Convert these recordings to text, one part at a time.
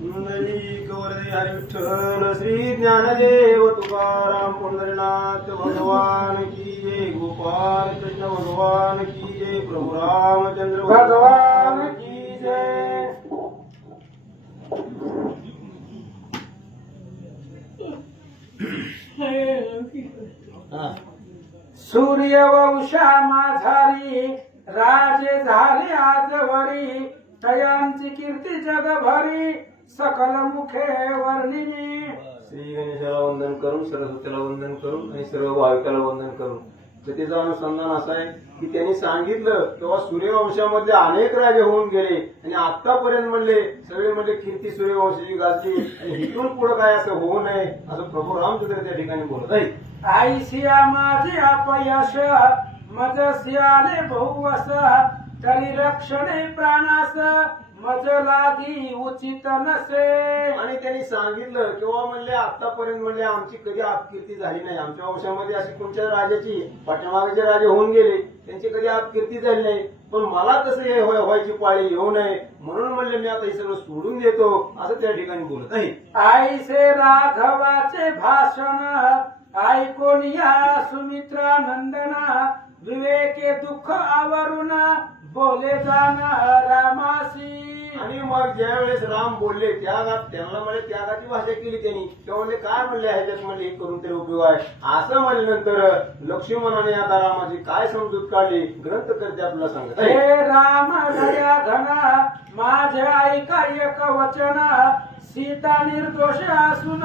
हरी विठ्ठल श्री ज्ञानदेव तुकाराम पंढरीनाथ भगवान की जय, गोपाल कृष्ण भगवान की जय, प्रभु रामचंद्र भगवान की जय। सूर्यवंशा माझारी राजे झाले आजवरी, तयांची कीर्ती जगभरी सकल मुखे वर्णिनी। श्री गणेशाला वंदन करून, सरस्वतीला वंदन करून आणि सर्व भाविकाला वंदन करून त्याचं अनुसंधान असं आहे की त्यांनी सांगितलं तेव्हा सूर्यवंशामध्ये अनेक राजे होऊन गेले आणि आतापर्यंत म्हणले सगळे म्हणजे कीर्ती सूर्यवंशाची गाजली आणि इथून पुढे काय असं होऊ नये असं प्रभू रामचंद्र त्या ठिकाणी बोलत आहे। आईसिया माझे अपयश मज सियाले बहुवस, तरी रक्षणे प्राणास मज लागी उचित नसे। आणि त्यांनी सांगितलं किंवा म्हणले आतापर्यंत म्हणले आमची कधी अपकीर्ती झाली नाही, आमच्या वंशामध्ये अशी कोणत्या राजाची पाठीमागे जे राजे होऊन गेले त्यांची कधी अपकीर्ती झाली नाही, पण मला तसं हे व्हायची पाळी येऊ नये म्हणून म्हणले मी आता हे सगळं सोडून देतो असं त्या ठिकाणी बोलत आहे। आईसे राघवाचे भाषण ऐकून या सुमित्रा नंदना, विवेके दुःख आवरून बोले जाना रामासी। आणि मग ज्या वेळेस राम बोलले त्यागात त्यांना म्हणजे त्यागाची भाषा केली त्यांनी, तेव्हा म्हणले काय म्हणले ह्याच्यात म्हणले हे करून तरी उपयोग आहे असं म्हणल्यानंतर लक्ष्मणाने आता रामाची काय समजूत काढली ग्रंथकर्ते आपल्याला सांगत आहे। हे राम धड्या धना माझे ऐका एक वचन, सीता निर्दोष असून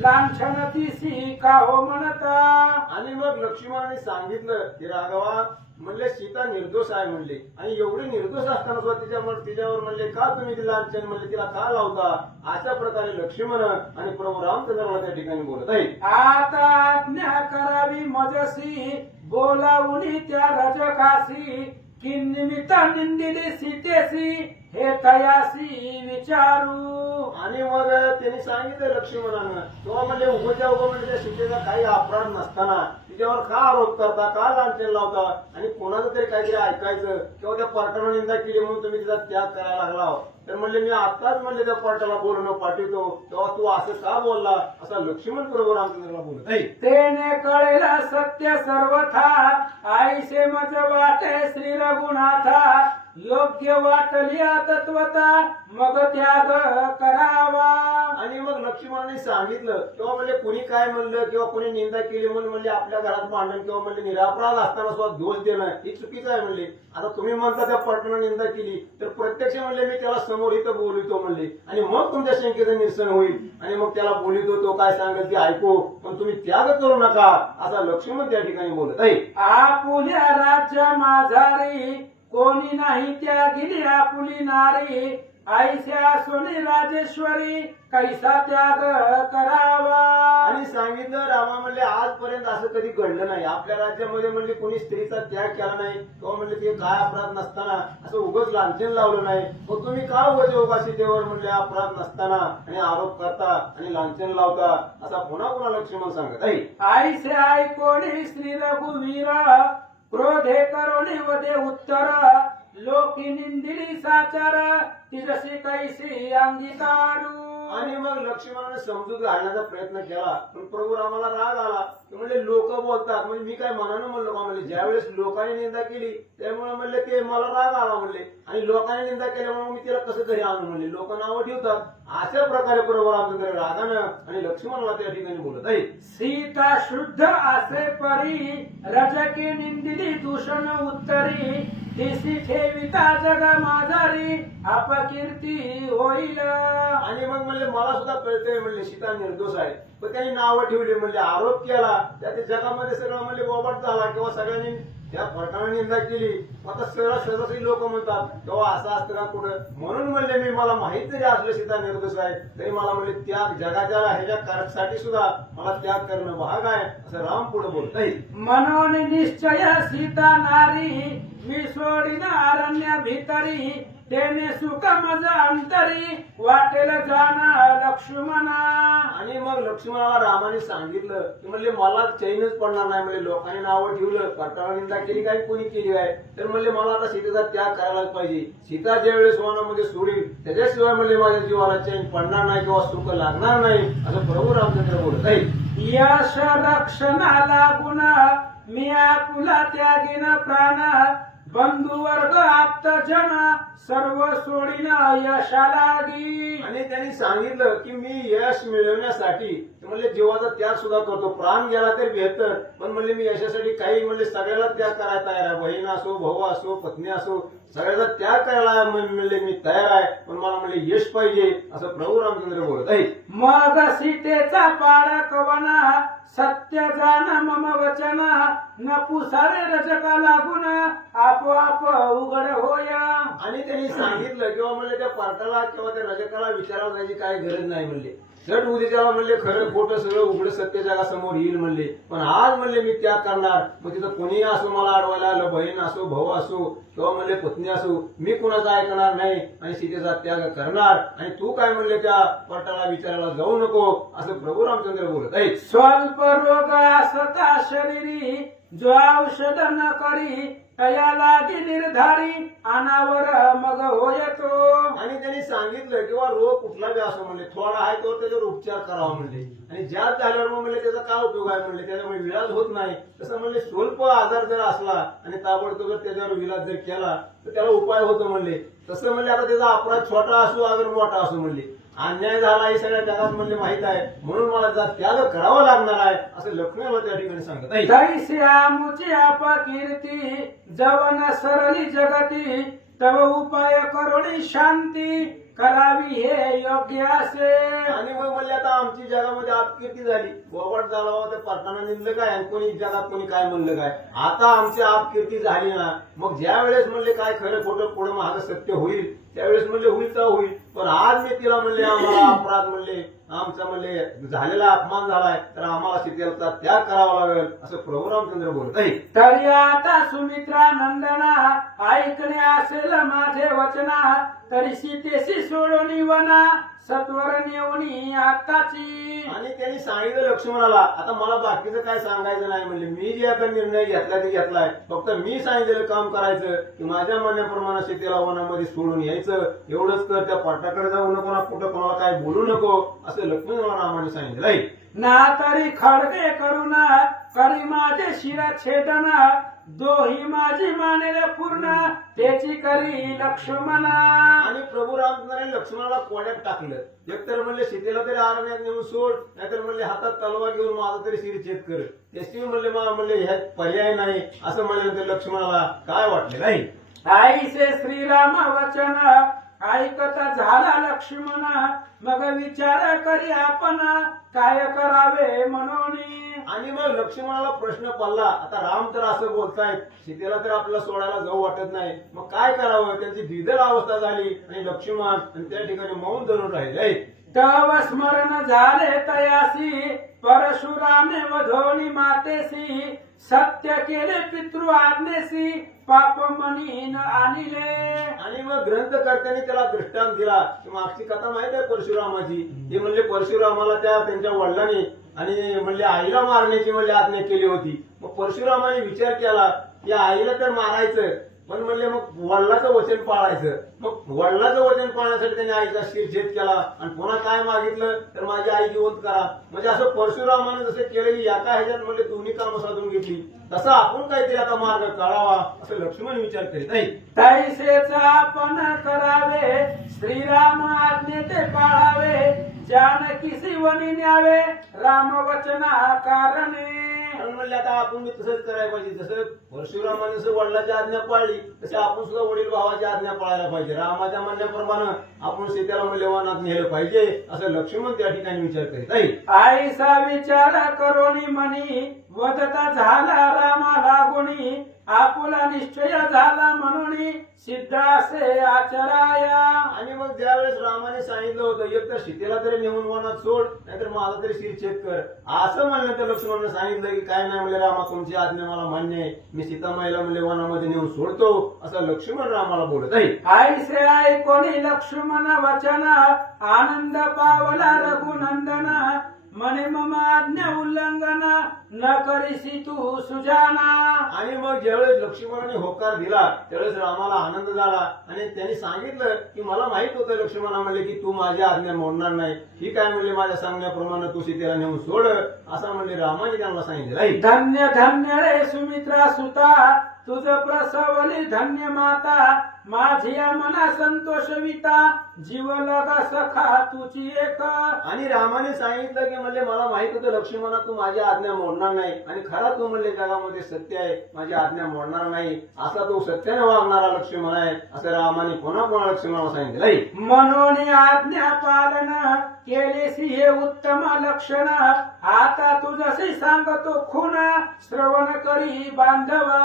लांछन तिसी का हो म्हणता। आणि मग लक्ष्मणाने सांगितलं की राघवा म्हणले सीता निर्दोष आहे म्हणले, आणि एवढे निर्दोष असताना सुद्धा तिच्यावर म्हणले का तुम्ही तिला लांछन म्हणले तिला का लावता, अशा प्रकारे लक्ष्मण आणि प्रभू रामचंद्र त्या ठिकाणी बोलत आहे। आता आज्ञा करावी मजसी, बोलावून त्या रजकासी, कि निमित्त निंदिली सीतेसी हे तयासी विचारू। आणि मग त्यांनी सांगितलं लक्ष्मणानं तेव्हा म्हणजे उभ्या उभं म्हणजे सीतेचा काही अपराध नसताना तिच्यावर का आरोप करता, का लांछन लावता, आणि कोणाचं तरी काहीतरी ऐकायचं किंवा त्या पार्टानं निंदा केली म्हणून तुम्ही तिचा त्याग करायला लागला, तर म्हणले मी आताच म्हणले त्या पार्टाला बोलणं पाठवतो तेव्हा तू असं का बोलला असा लक्ष्मण प्रभू रामचंद्रला बोलत आहे। तेने कळेला सत्य सर्वथा, आईसे मज वाटे श्री रघुनाथा, योग्य वाटली तत्वता मग त्याग करावा। आणि मग लक्ष्मणाने सांगितलं तेव्हा म्हणजे कुणी काय म्हणलं किंवा कुणी निंदा केली म्हणून म्हणजे आपल्या घरात भांडण किंवा म्हणजे निरापराध असताना सुद्धा दोष देणं ही चुकीचं आहे म्हणले। आता तुम्ही म्हणता त्या पाटणाने निंदा केली तर प्रत्यक्ष म्हणले मी त्याला समोर इथं बोलवितो म्हणले, आणि मग तुमच्या शंकेचं निरसन होईल आणि मग त्याला बोलवितो तो काय सांगेल ते ऐकू, पण तुम्ही त्याग करू नका असा लक्ष्मण त्या ठिकाणी बोलत आहे। आपुल्या राज्य माझारी कोणी नाही त्यागिली आपुली नारी, ऐस्या सोनी राजेश्वरी कैसा त्याग करावा। आणि सांगितलं रामा म्हणले आजपर्यंत असं कधी घडलं नाही आपल्या राज्यामध्ये म्हणले कोणी स्त्रीचा त्याग केला नाही किंवा म्हणले ते काय अपराध नसताना असं उगाच लांछन लावलं नाही, मग तुम्ही का उगाच उगाच देवर म्हणले अपराध नसताना आणि आरोप करता आणि लांछन लावता असा पुन्हा पुन्हा लक्ष्मण सांगत आहे। ऐसे ऐकोणी श्री रघुवीर, क्रोधे करोणी वदे उत्तर, लोकी निंदिली साचार तिजसी कैसी अंगीकारू। आणि मग लक्ष्मणाने समजूत घालण्याचा प्रयत्न केला पण प्रभू रामाला राग आला, म्हणजे लोक बोलतात म्हणजे मी काय मनानं म्हणलो का म्हणले, ज्यावेळेस लोकांनी निंदा केली त्यामुळे म्हणले ते मला राग आला म्हणले, आणि लोकांनी निंदा केल्यामुळे मी तिला कसं घरी आणून म्हणले लोक नावं ठेवतात, अशा प्रकारे प्रभू रामचंद्र रागानं आणि लक्ष्मणाला त्या ठिकाणी बोलत आहे। सीता शुद्ध असे परी, रजके निंदिली दूषण उत्तरी, तिसी ठेविता जग माझारी अपकीर्ती होईल। आणि मग म्हणले मला सुद्धा कळतंय म्हणले सीता निर्दोष आहे, पण त्यांनी नावं ठेवली म्हणले आरोप केला त्या जगामध्ये सगळं म्हणले बोबाट झाला किंवा सगळ्यांनी त्या फटाने निंदा केली, आता सहजासहजी लोक म्हणतात तेव्हा असं असतं का कुठं, म्हणून म्हणले मी मला माहित जरी असलं सीता निर्दोष आहे तरी मला म्हणले त्याग जगाच्या ह्याच्या कारणासाठी सुद्धा मला त्याग करणं भाग आहे असं राम पुढे बोलत आहे। म्हणून निश्चय सीता नारी, मी सोडीन अरण्या भितरी, तेने सुख मज अंतरी, वाटेल जाना लक्ष्मणा. आणि मग लक्ष्मणाला रामाने सांगितलं की म्हणले मला चैनच पडणार नाही. म्हणजे लोकांनी नावं ठेवलं, पाटाला निंदा केली, काही कोणी केली आहे, तर म्हणले मला आता सीतेचा त्याग करायलाच पाहिजे. सीता ज्यावेळेस वनामध्ये सोडील त्याच्याशिवाय म्हणले माझ्या जीवाला चैन पडणार नाही किंवा सुख लागणार नाही, असं प्रभू रामचंद्र बोलत आहे. यश रक्षणाला गुण मी आपुला त्यागीन प्राण बंधुवर्ग आप्तजन सर्व सोडीन यशालागी. आणि त्यांनी सांगितलं की मी यश मिळवण्यासाठी म्हणले जीवाचा त्याग सुद्धा करतो. प्राण गेला तर बेहतर, पण म्हणले मी यशासाठी काही म्हणले सगळ्याला त्याग करायला तयार आहे. बहीण असो, भाऊ असो, पत्नी असो, सगळ्याचा त्याग करायला म्हणले मी तयार आहे, पण मला म्हणले यश पाहिजे, असं प्रभू रामचंद्र बोलत आहे. मग सीतेचा पाडक वना सत्य जाण मम वचन न पुसारे रजका लागून आपोआप उघड होया. आणि त्यांनी सांगितलं किंवा म्हणले त्या पार्टाला किंवा त्या रजकाला विचारायला जायची काही गरज नाही. म्हणले चट उद्याच्याला म्हणले खरं खोटं सगळं उघड सत्य जगासमोर येईल. म्हणले पण आज म्हणले मी त्याग करणार. मग तिथं कोणीही असो मला अडवायला आलं, बहीण असो, भाऊ असो किंवा म्हणले पत्नी असो, मी कुणाचं ऐकणार नाही आणि सीतेचा त्याग करणार. आणि तू काय म्हणले त्या पार्टाला विचारायला जाऊ नको, असं प्रभू रामचंद्र बोलत आहे. स्वल्प रोग असता शरीरी जो औषध न करी तया लागी निर्धारी अनावर मग होयतो. आणि त्यांनी सांगितलं किंवा रोग कुठला बी असो म्हणले थोडा आहे तो त्याच्यावर उपचार करावा म्हणले. आणि ज्यात झाल्यावर मग म्हणले त्याचा काय उपयोग आहे म्हणले, त्याच्यामुळे विलाज होत नाही. तसं म्हणले स्वल्प आजार जर असला आणि ताबडतोब जर त्याच्यावर विलाज जर केला तर त्याला उपाय होतो म्हणले. तसं म्हणले आता त्याचा अपराध छोटा असो अगर मोठा असो म्हणले अन्याय झाला हे सगळ्या जगात म्हणले माहित आहे, म्हणून मला त्याग करावा लागणार आहे, असं लक्ष्मणाला त्या ठिकाणी सांगत आहे. तैसे आमुची अपकीर्ती जवन सरली जगती तव उपाय करुणी शांती करावी हे योग्य असे. आणि मग म्हणले आता आमची जगामध्ये अपकीर्ती झाली, बोबाट झाला बाबा त्या पाटणाला निंदलं काय आणि कोणी जगात कोणी काय म्हणलं काय, आता आमची अपकीर्ती झाली ना, मग ज्या वेळेस म्हणले काय खरं खोटं पुढे महाग सत्य होईल त्यावेळेस म्हणले होईल तर होईल. पण आज मी तिला म्हणले आम्हाला अपराध म्हणले आमचा म्हणले झालेला अपमान झालाय तर आम्हाला सीतेचा त्याग करावा लागेल, असं प्रभू रामचंद्र बोलत आहे. तरी आता सुमित्रा नंदना ऐकणे असेल माझे वचना तरी सीतेशी सोडून वना सत्वर नेवणी आताची. आणि त्यांनी सांगितलं लक्ष्मणाला आता मला बाकीचं काय सांगायचं नाही. म्हणले मी जे आता निर्णय घेतला ते घेतलाय, फक्त मी सांगितलेलं काम करायचं की माझ्या म्हणण्याप्रमाणे सीतेला वनामध्ये सोडून यायचं, एवढंच कर. त्या पाटाकडे जाऊ नको ना, कुठं कोणाला काय बोलू नको, असं लक्ष्मणाला रामाने सांगितलं आहे. ना तरी खडगे करून करी माझे शिरा छेदन दोही माझी मानेले पूर्ण त्याची करी लक्ष्मणा. आणि प्रभू रामचंद्राने लक्ष्मणाला कोड्यात टाकलं. एकतर म्हणले सीतेला तरी आरण्यात नेऊन सोड, नाहीतर म्हणले हातात तलवार घेऊन माझा तरी शिरछेद कर. त्याची म्हणले मला म्हणले ह्यात पर्याय नाही, असं म्हणल्यानंतर लक्ष्मणाला काय वाटले नाही. आईसे श्रीराम वचन ऐकता झाला लक्ष्मण मग विचार करी आपण काय करावे म्हणून. आणि मग लक्ष्मणाला प्रश्न पडला, आता राम तर असं बोलतायत सीतेला तर आपल्याला सोडायला जाऊ वाटत नाही, मग काय करावं. त्यांची द्विधर अवस्था झाली आणि लक्ष्मण आणि त्या ठिकाणी मौन धरून राहिले. तव स्मरण झाले तयासी परशुरामे वधोनी मातेसी सत्य केले पितृ आज्ञेसी पाप म्हणीन आणले. आणि मग ग्रंथकर्त्यांनी त्याला दृष्टांत दिला. मागची कथा माहित आहे परशुरामाची, ते म्हणले परशुरामाला त्यांच्या वडिलांनी आणि म्हणले आईला मारण्याची म्हणले आज्ञा केली होती. मग परशुरामाने विचार केला की आईला तर मारायचं, पण म्हणले मग वडिलाचं वचन पाळायचं. मग वडिलाचं वचन पाळण्यासाठी त्यांनी आईचा शिरछेद केला आणि पुन्हा काय मागितलं तर माझी आई जिवंत करा. म्हणजे असं परशुरामाने जसं केलं की एका ह्याच्यात म्हणले दोन्ही कामं साधून घेतली, तसा आपण काहीतरी आता मार्ग काढावा असं लक्ष्मण विचार करीत नाही. तैसेच आपण करावे श्रीराम आज्ञे ते पाळावे जानकीसी वनी न्यावे राम वचना कारणे. म्हणून म्हणले आता आपण मी तसंच करायला पाहिजे. जसं परशुरामाने जसं वडिलाची आज्ञा पाळली तसे आपण सुद्धा वडील भावाची आज्ञा पाळायला पाहिजे. रामाच्या म्हणण्याप्रमाणे आपण सीतेला म्हणले वनात नेलं पाहिजे, असं लक्ष्मण त्या ठिकाणी विचार करीत नाही. आईचा विचार करोनी मनी वदता झाला रामा लागोनी आपुला निश्चय झाला म्हणून सिद्ध असे आचराया. आणि मग ज्यावेळेस रामाने सांगितलं होतं एक तर सीतेला तरी नेऊन वनात सोड, नाहीतर माझा तरी शिरछेद कर, असं म्हणल्यानंतर लक्ष्मणाने सांगितलं की काय नाही म्हणले रामा, तुमची आज्ञा मला मान्य आहे, मी सीतामाईला म्हणले वनामध्ये नेऊन सोडतो, असं लक्ष्मण रामाला बोलत आहे. ऐसे ऐकोनी लक्ष्मण वचन आनंद पावला रघुनंदन म्हणे मम आज्ञा उल्लंघन न करीसी तू सुजाना. आणि मग ज्यावेळेस लक्ष्मणाने होकार दिला त्यावेळेस रामाला आनंद झाला आणि त्यांनी सांगितलं की मला माहित होतं, लक्ष्मणा म्हणले की तू माझी आज्ञा मोडणार नाही, ही काय म्हणले माझ्या सांगण्याप्रमाणे तू सीतेला नेऊन सोड, असं म्हणले रामाने त्यांना सांगितलं आहे. धन्य धन्य रे सुमित्रा सुता तुझ प्रसवली धन्य माता माझी मना संतोषविता जीव लगा सखा तुझी एक. आणि रामाने सांगितलं की म्हणले मला माहित होतं लक्ष्मणा तू माझी आज्ञा मोडणार नाही आणि खरा तू म्हणले जगामध्ये सत्य आहे, माझी आज्ञा मोडणार नाही, असा तो सत्याने वागणारा लक्ष्मण आहे, असं रामाने पुन्हा पुन्हा लक्ष्मणाला सांगितलं आहे. म्हणून आज्ञा पालन केलेसी हे उत्तम लक्षण आता तुझसे सांगतो खून श्रवण करी बांधवा.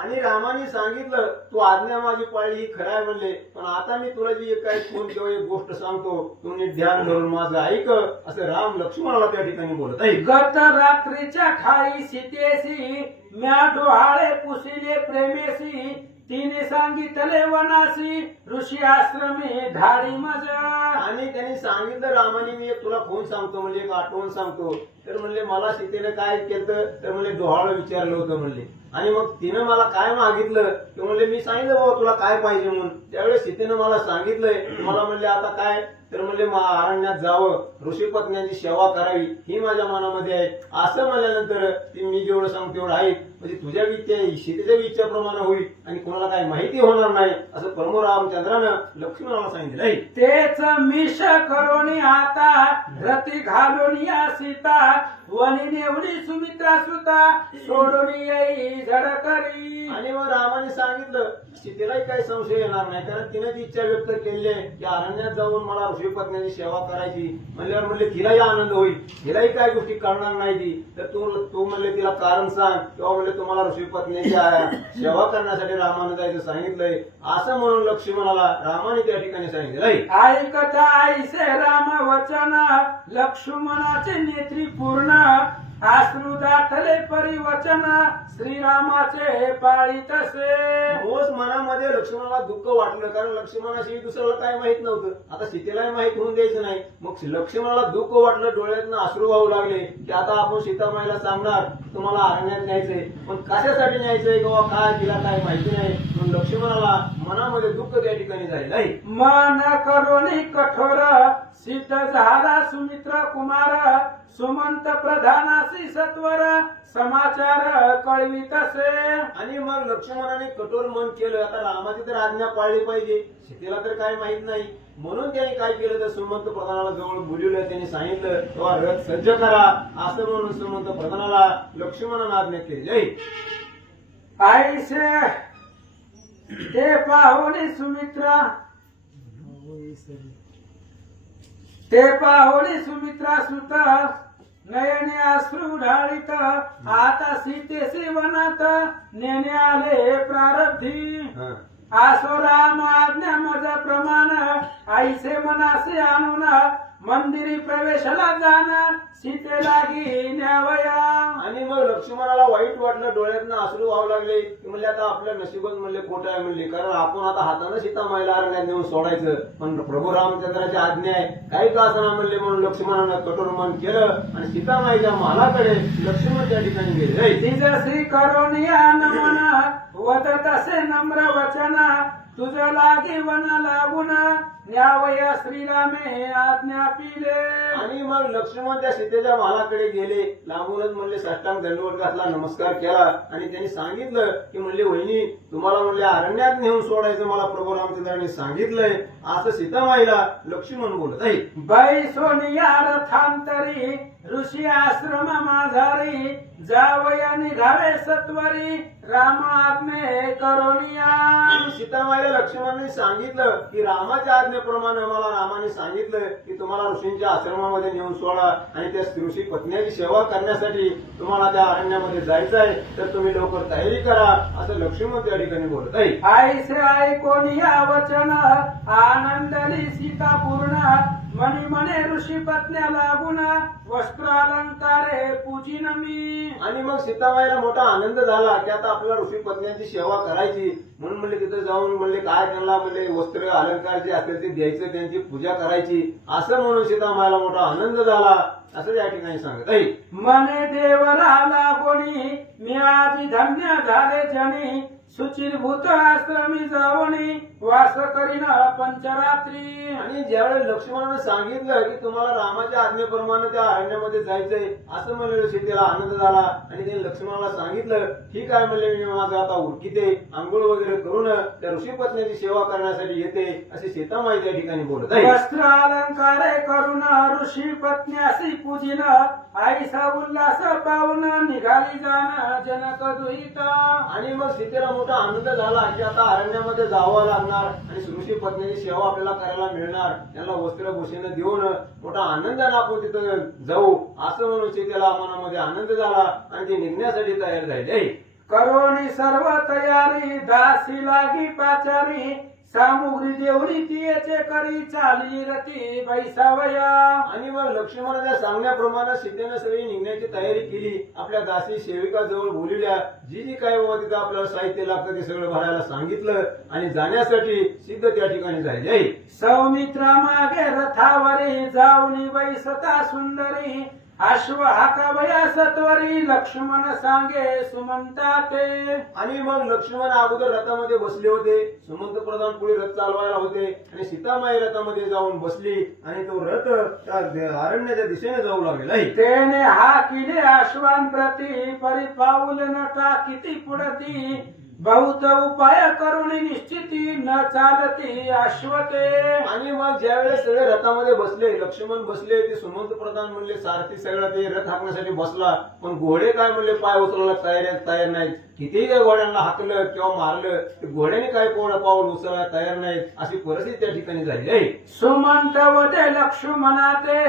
आणि रामाने सांगितलं तू आज्ञा माझी पाळली ही खरं आहे म्हणले, पण आता मी तुला जी एक काही खून किंवा एक गोष्ट सांगतो तू नीट ध्यान धरून माझं ऐक, असं राम लक्ष्मणाला त्या ठिकाणी बोलत आहे. गत रात्रीच्या ठाई सीतेसी म्या डोहाळे पुसिले प्रेमेसी तिने सांगितले वनासी ऋषी आश्रमे धाडी मज. आणि त्यांनी सांगितलं रामाने मी एक तुला खून सांगतो म्हणजे एक आठवण सांगतो, तर म्हणले मला सीतेने काय केलं तर म्हणले डोहाळं विचारलं होतं म्हणले, आणि मग तिनं मला काय मागितलं तर म्हणले मी सांगितलं बाबा तुला काय पाहिजे म्हणून, त्यावेळेस सीतेनं मला सांगितलंय मला म्हणले आता काय तर म्हणले अरण्यात जावं, ऋषीपत्न्यांची सेवा करावी ही माझ्या मनामध्ये आहे, असं म्हणल्यानंतर ती मी जेवढं सांगतो तेवढं आहे, म्हणजे तुझ्या सीतेच्या इच्छेप्रमाणे होईल आणि कोणाला काही माहिती होणार नाही, असं प्रभू रामचंद्रानं लक्ष्मणाला सांगितलं आहे. तेच मिश करोनी आता रती घालून या सीता वनी नेवडी सुमित्रा सुता सोडून येई झडकरी. आणि मग रामाने सांगितलं सीतेलाही काही संशय येणार नाही, कारण तिने ती इच्छा व्यक्त केली आहे की अरण्यात जाऊन मला ऋषीपत्न्यांची सेवा करायची म्हणल्यावर म्हणले तिलाही आनंद होईल, तिलाही काही गोष्टी करणार नाही ती, तर तू म्हणले तिला कारण सांग किंवा म्हणले तुम्हाला ऋषीपत्नीची सेवा करण्यासाठी रामाने जायचं सांगितलंय, असं म्हणून लक्ष्मणाला रामाने त्या ठिकाणी सांगितलंय. ऐकता ऐसे राम वचन लक्ष्मणाचे नेत्री पूर्ण अश्रू दाटले परिवचन श्रीरामाचे पाळी तसे. रोज मनामध्ये लक्ष्मणाला दुःख वाटलं, कारण लक्ष्मणाशी दुसऱ्याला काय माहित नव्हतं, आता सीतेलाही माहित होऊन द्यायचं नाही, मग लक्ष्मणाला दुःख वाटलं, डोळ्यातनं अश्रू वाहू लागले की आता आपण सीतामाईला सांगणार तुम्हाला अरण्यात न्यायचंय, पण कशासाठी न्यायचंय किंवा काय तिला काय माहिती नाही, म्हणून लक्ष्मणाला मनामध्ये दुःख त्या ठिकाणी झालेलं आहे. मन करोनी कठोर सिद्ध झाला सुमित्र कुमार सुमंत प्रधानासी सत्वर समाचार कळवी तसे. आणि मग लक्ष्मणाने कठोर मन केलं, आता रामाची तर आज्ञा पाळली पाहिजे, सीतेला तर काय माहित नाही, म्हणून त्यांनी काय केलं तर सुमंत प्रधानाला जवळ बोलवलं, त्यांनी सांगितलं तेव्हा रथ सज्ज करा, असं म्हणून सुमंत प्रधानाला लक्ष्मणाने आज्ञा केली आहे. ऐसे ते पाहुणे सुमित्रा सुत नयने अश्रू ढाळीत आता सीतेसी वनात नेणे आले प्रारब्धी. आसो राम आज्ञा मज प्रमाण ऐसे मनासे आणून मंदिरी प्रवेशला जाण सीते लागी न्यावया. आणि मग लक्ष्मणाला वाईट वाटलं, डोळ्यातनं अश्रू व्हावं लागले की म्हणले आता आपल्या नशिबात म्हणले खोटं आहे म्हणले, कारण आपण आता हातानं सीतामाईला अरण्यात नेऊन सोडायचं, पण प्रभू रामचंद्राची आज्ञा आहे काही का असणार म्हणले, म्हणून लक्ष्मणानं कठोर मन केलं आणि सीतामाईच्या महालाकडे लक्ष्मण त्या ठिकाणी गेले. तिजश्री करोनिया नमन वदत असे नम्र वचन तुझ लागे वन लागून न्यावया श्रीरामे आज्ञा पिले. आणि मग लक्ष्मण त्या सीतेच्या महालाकडे गेले, लांबूनच म्हणले साष्टांग दंडवत घातला, नमस्कार केला आणि त्यांनी सांगितलं की म्हणले वहिनी तुम्हाला म्हणले अरण्यात नेऊन सोडायचं मला प्रभू रामचंद्रांनी सांगितलंय, असं सीतामाईला लक्ष्मण बोलत आहे. बाई सोनिया रथांतरी ऋषी आश्रम माझारी जावया निघावे सत्वरी राम आज्ञे करोनिया. आणि सीतामाईला लक्ष्मणाने सांगितलं की रामाच्या आज्ञे आज्ञेप्रमाणे मला रामाने सांगितलं की तुम्हाला ऋषींच्या आश्रमामध्ये नेऊन सोडा आणि त्या ऋषी पत्नीची सेवा करण्यासाठी तुम्हाला त्या अरण्यामध्ये जायचं आहे, तर तुम्ही लवकर तयारी करा, असं लक्ष्मण त्या ठिकाणी बोलत आहे. आईसे ऐकून या वचन आनंदली सीता पूर्ण मनी म्हणे ऋषी पत्न्या लागून वस्त्रालंकारे पूजिन मी. आणि मग सीताबाईला मोठा आनंद झाला की आता आपल्याला ऋषी पत्न्यांची सेवा करायची, म्हणून म्हणले तिथे जाऊन म्हणले काय त्यांना म्हणले वस्त्र अलंकार जे असेल ते द्यायचं, त्यांची पूजा करायची, असं म्हणून सीताबाईला मोठा आनंद झाला, असं या ठिकाणी सांगत आहे. मने देवला लागोनी मी आजी धन्य झाले जनी सुचिरभूत आश्रमी जावणी वास करीन पंचरात्री. आणि ज्यावेळेस लक्ष्मणाने सांगितलं की तुम्हाला रामाच्या आज्ञेप्रमाणे त्या अरण्यामध्ये जायचंय, असं म्हणलं सीतेला आनंद झाला आणि त्याने लक्ष्मणाला सांगितलं ठीक आहे म्हणले, मी माझं आता उरकीते आंघोळ वगैरे करून त्या ऋषी पत्नीची सेवा करण्यासाठी येते, असे सीतामाई त्या ठिकाणी बोलत आहे. वस्त्र अलंकारे करून ऋषी पत्न्यासी पूजिन आईसा उल्हास पाहून निघाली जाण जनक दुहित. आणि मग सीतेला मोठा आनंद झाला की आता अरण्यामध्ये जावं लागणार आणि ऋषी पत्नीची सेवा आपल्याला करायला मिळणार, त्यांना वस्त्रभूषण देऊन मोठा आनंदाने आपण तिथं जाऊ, असं म्हणून सीतेला मनामध्ये आनंद झाला आणि ती निघण्यासाठी तयार झाली. करोनी सर्व तयारी दासी लागी पाचारी सामुग्री देवरी तियेचे करी चाली रती बैसावया. आणि मग लक्ष्मणाच्या सांगण्याप्रमाणे सीतेने सगळी निघण्याची तयारी केली, आपल्या दासी सेविका जवळ बोलल्या, जी जी काय बाबा तिथं आपल्याला साहित्य लागतं ते सगळं भरायला सांगितलं आणि जाण्यासाठी सिद्ध त्या ठिकाणी झाली. सौमित्रा मागे रथावरी जाऊनी बैसता सुंदरी अश्व हाकावया सत्वरी लक्ष्मण सांगे सुमंता ते. आणि मग लक्ष्मण अगोदर रथामध्ये बसले होते, सुमंत प्रधान पुढे रथ चालवायला होते आणि सीतामाई रथामध्ये जाऊन बसली आणि तो रथ त्या अरण्याच्या दिशेने जाऊ लागलेला. तेने हा किले अश्वान प्रती परी पाऊल न टाकिती पुढती बहुत उपाय करुणी निश्चिती न चालती अश्वते. आणि मग ज्यावेळेस सगळे रथामध्ये बसले, लक्ष्मण बसले, ते सुमंत प्रधान म्हणले सारथी सगळं ते रथ हाकण्यासाठी बसला, पण घोडे काय म्हणले पाय उचलायला तयार नाहीत, कितीही त्या घोड्यांना हाकलं किंवा मारलं ते घोड्याने काय पाऊल उचलायला तयार नाहीत, अशी परिस्थिती त्या ठिकाणी झाली आहे. सुमंत वदे लक्ष्मणाते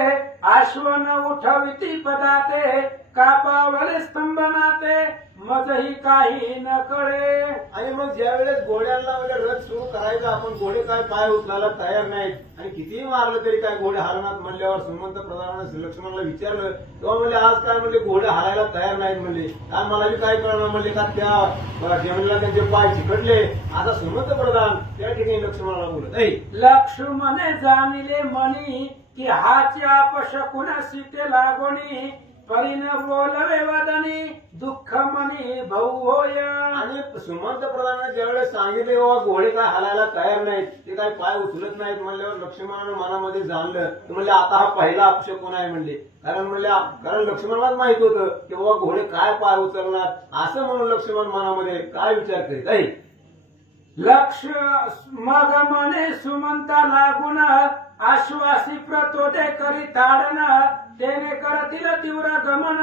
अश्वन उठविती पदाते कापावले स्तंभनाते मजही काही न कळे. आणि मग ज्यावेळेस घोड्यांना म्हणजे रथ सुरू करायचा, आपण घोडे काय पाय उचलायला तयार नाहीत आणि कितीही मारलं तरी काय घोडे हलणार म्हणल्यावर सुमंत प्रधानाने लक्ष्मणाला विचारलं, तेव्हा म्हणजे आज काय म्हणले घोडे हलायला तयार नाहीत म्हणले, काय मला बी काय कळणार म्हणले का त्या जेवणाला त्यांचे पाय चिकटले. आता सुमंत प्रधान त्या ठिकाणी लक्ष्मणाला बोलत आहे. लक्ष्मणे जाणिले मनी की हाची अपशकुन सीते लागोनी परीन बोलवे वदनी दुःख मनी भाऊ होय. आणि सुमंत प्रधानाने ज्यावेळेस सांगितले बाबा घोडे काय हलायला तयार नाहीत, ते काय पाय उचलत नाहीत म्हणल्यावर लक्ष्मणाने मनामध्ये जाणलं की म्हणले आता हा पहिला अपशकुन आहे म्हणले, कारण लक्ष्मणालाच माहित होतं की बाबा घोडे काय पाय उचलणार, असं म्हणून लक्ष्मण मनामध्ये काय विचार करीत आहे. लक्ष मग मने सुमंता लागून आश्वासी प्रतोदे करी ताडन तेने करतील तीव्र गमन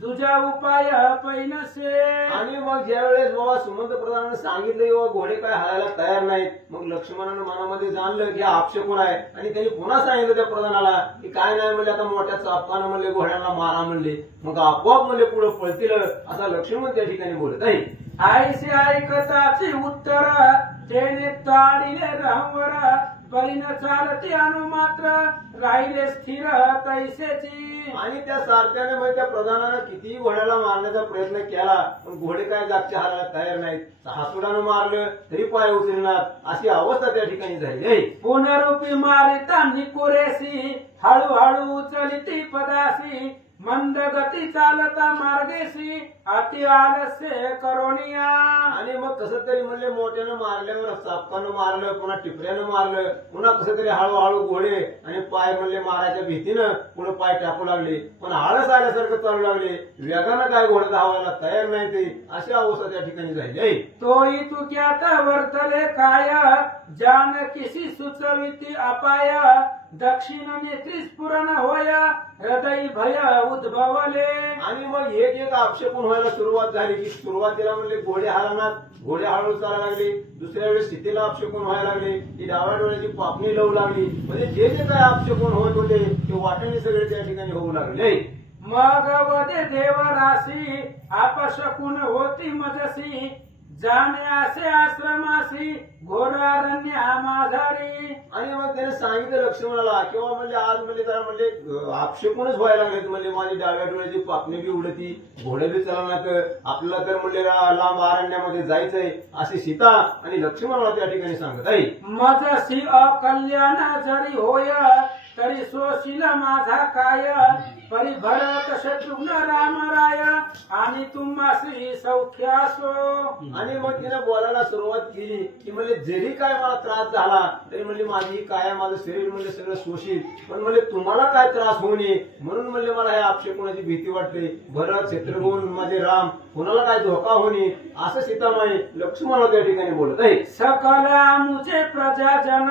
दुजा उपाय पैनसे. आणि मग ज्यावेळेस बाबा सुमंत प्रधानाने सांगितलं बाबा घोडे काय हलायला तयार नाहीत, मग लक्ष्मणाने मनामध्ये जाणलं की हा अपशकुन आहे आणि त्यांनी पुन्हा सांगितलं त्या प्रधानाला की काय नाही म्हणले आता मोठ्या चापकानं म्हणले घोड्यांना मारा म्हणले, मग आपोआप म्हणले पुढे पळतील, असा लक्ष्मण त्या ठिकाणी बोलत आहे. आईसे ऐकताची उत्तर तेने ताडिले रामवर परीन चालती अनुमात्र राहिले स्थिर तैसेची. आणि त्या सारख्याने म्हणजे त्या प्रधानानं कितीही घोड्याला मारण्याचा प्रयत्न केला, पण घोडे काय जागच्या हारायला तयार नाहीत, हासुडानं मारलं तरी पाय उचलणार, अशी अवस्था त्या ठिकाणी झाली. पुनरुपी मारिता निकोरेसी हळूहळू उचलिती पदासी मंद गती चालता मार्गेशी अति आलस्य करोनिया. आणि मग कसं तरी म्हणले मोठ्यानं मारल्यावर चापकानं मारलं, पुन्हा टिपऱ्यानं मारलं, पुन्हा कसं तरी हळूहळू घोडे आणि पाय म्हणले मारायच्या भीतीनं पुढे पाय टाकू लागले, पण आळस आल्यासारखं चालू लागले, वेगानं काय घोडे धावायला तयार नाही ते, अशी अवस्था त्या ठिकाणी झाली. तोही तुक्यात वर्तले काय जानकीशी सुचविती अपाय दक्षिण नेत्री स्फुरण होय हृदय भय उद्भवले. आणि मग एक आक्षेपण व्हायला सुरुवात झाली की सुरुवातीला म्हणले घोडे हालनात घोडे हळू चालायला लागले. दुसऱ्या वेळेस सीतेला आक्षेपण व्हायला लागले. ती डाव्या डोळ्याची पापणी लावू लागली. म्हणजे जे काय आक्षेपण होत होते ते वाटेने सगळे त्या ठिकाणी होऊ लागले. मग वदे देवराशी अपशकुन होती मजसी जाणे असे आश्रमासी घोरारण्य माझारी. आणि मग त्याने सांगितलं लक्ष्मणाला किंवा म्हणजे आज म्हणजे जरा म्हणजे आक्षेपणच व्हायला लागले. म्हणजे माझी डाव्या डोळ्याची पापणी बी उडती घोडे बी चालवण्यात आपल्याला तर म्हणजे लांब अरण्यामध्ये जायचंय अशी सीता आणि लक्ष्मणाला त्या ठिकाणी सांगत आहे. मजसी अकल्याण जरी होय तरी सोशील माझा काय परी भरत शत्रुघ्न राम राय आणि तुम्हासी सौख्य असो. आणि मग तिने बोलायला सुरुवात केली की म्हणजे जरी काय मला त्रास झाला तरी म्हणजे माझी ही काय माझं शरीर म्हणजे सगळं शोषित पण म्हणजे तुम्हाला काय त्रास होऊ नये म्हणून म्हणजे मला ह्या आक्षेपणाची भीती वाटते. भरत शत्रुघ्न माझे राम कोणाला काय धोका होणे असं सीतामाई लक्ष्मणाला त्या ठिकाणी बोलत आहे. सकल आमुचे प्रजाजन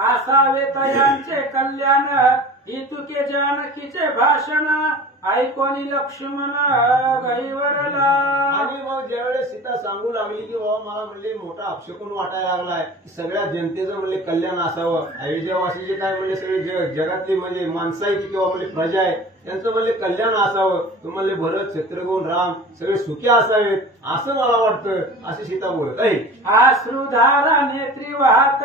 असावे तयांचे कल्याण इतुके जानकीचे भाषण ऐकोनी लक्ष्मण गैवरला. आणि मग ज्यावेळेस सीता सांगू लागली की बाबा मला म्हणजे मोठा अपशकुन वाटायला लागलाय सगळ्या जनतेचं म्हणजे कल्याण असावं. अयोध्यावासी जे काय म्हणजे सगळे जगातली म्हणजे माणसं आहे किंवा म्हणजे प्रजा आहे त्यांचं म्हणजे कल्याण असावं. तो म्हणजे भरत शत्रुघ्न राम सगळे सुखी असावेत असं मला वाटतं अशी सीता बोलत आहे. अश्रुधारा नेत्री वाहत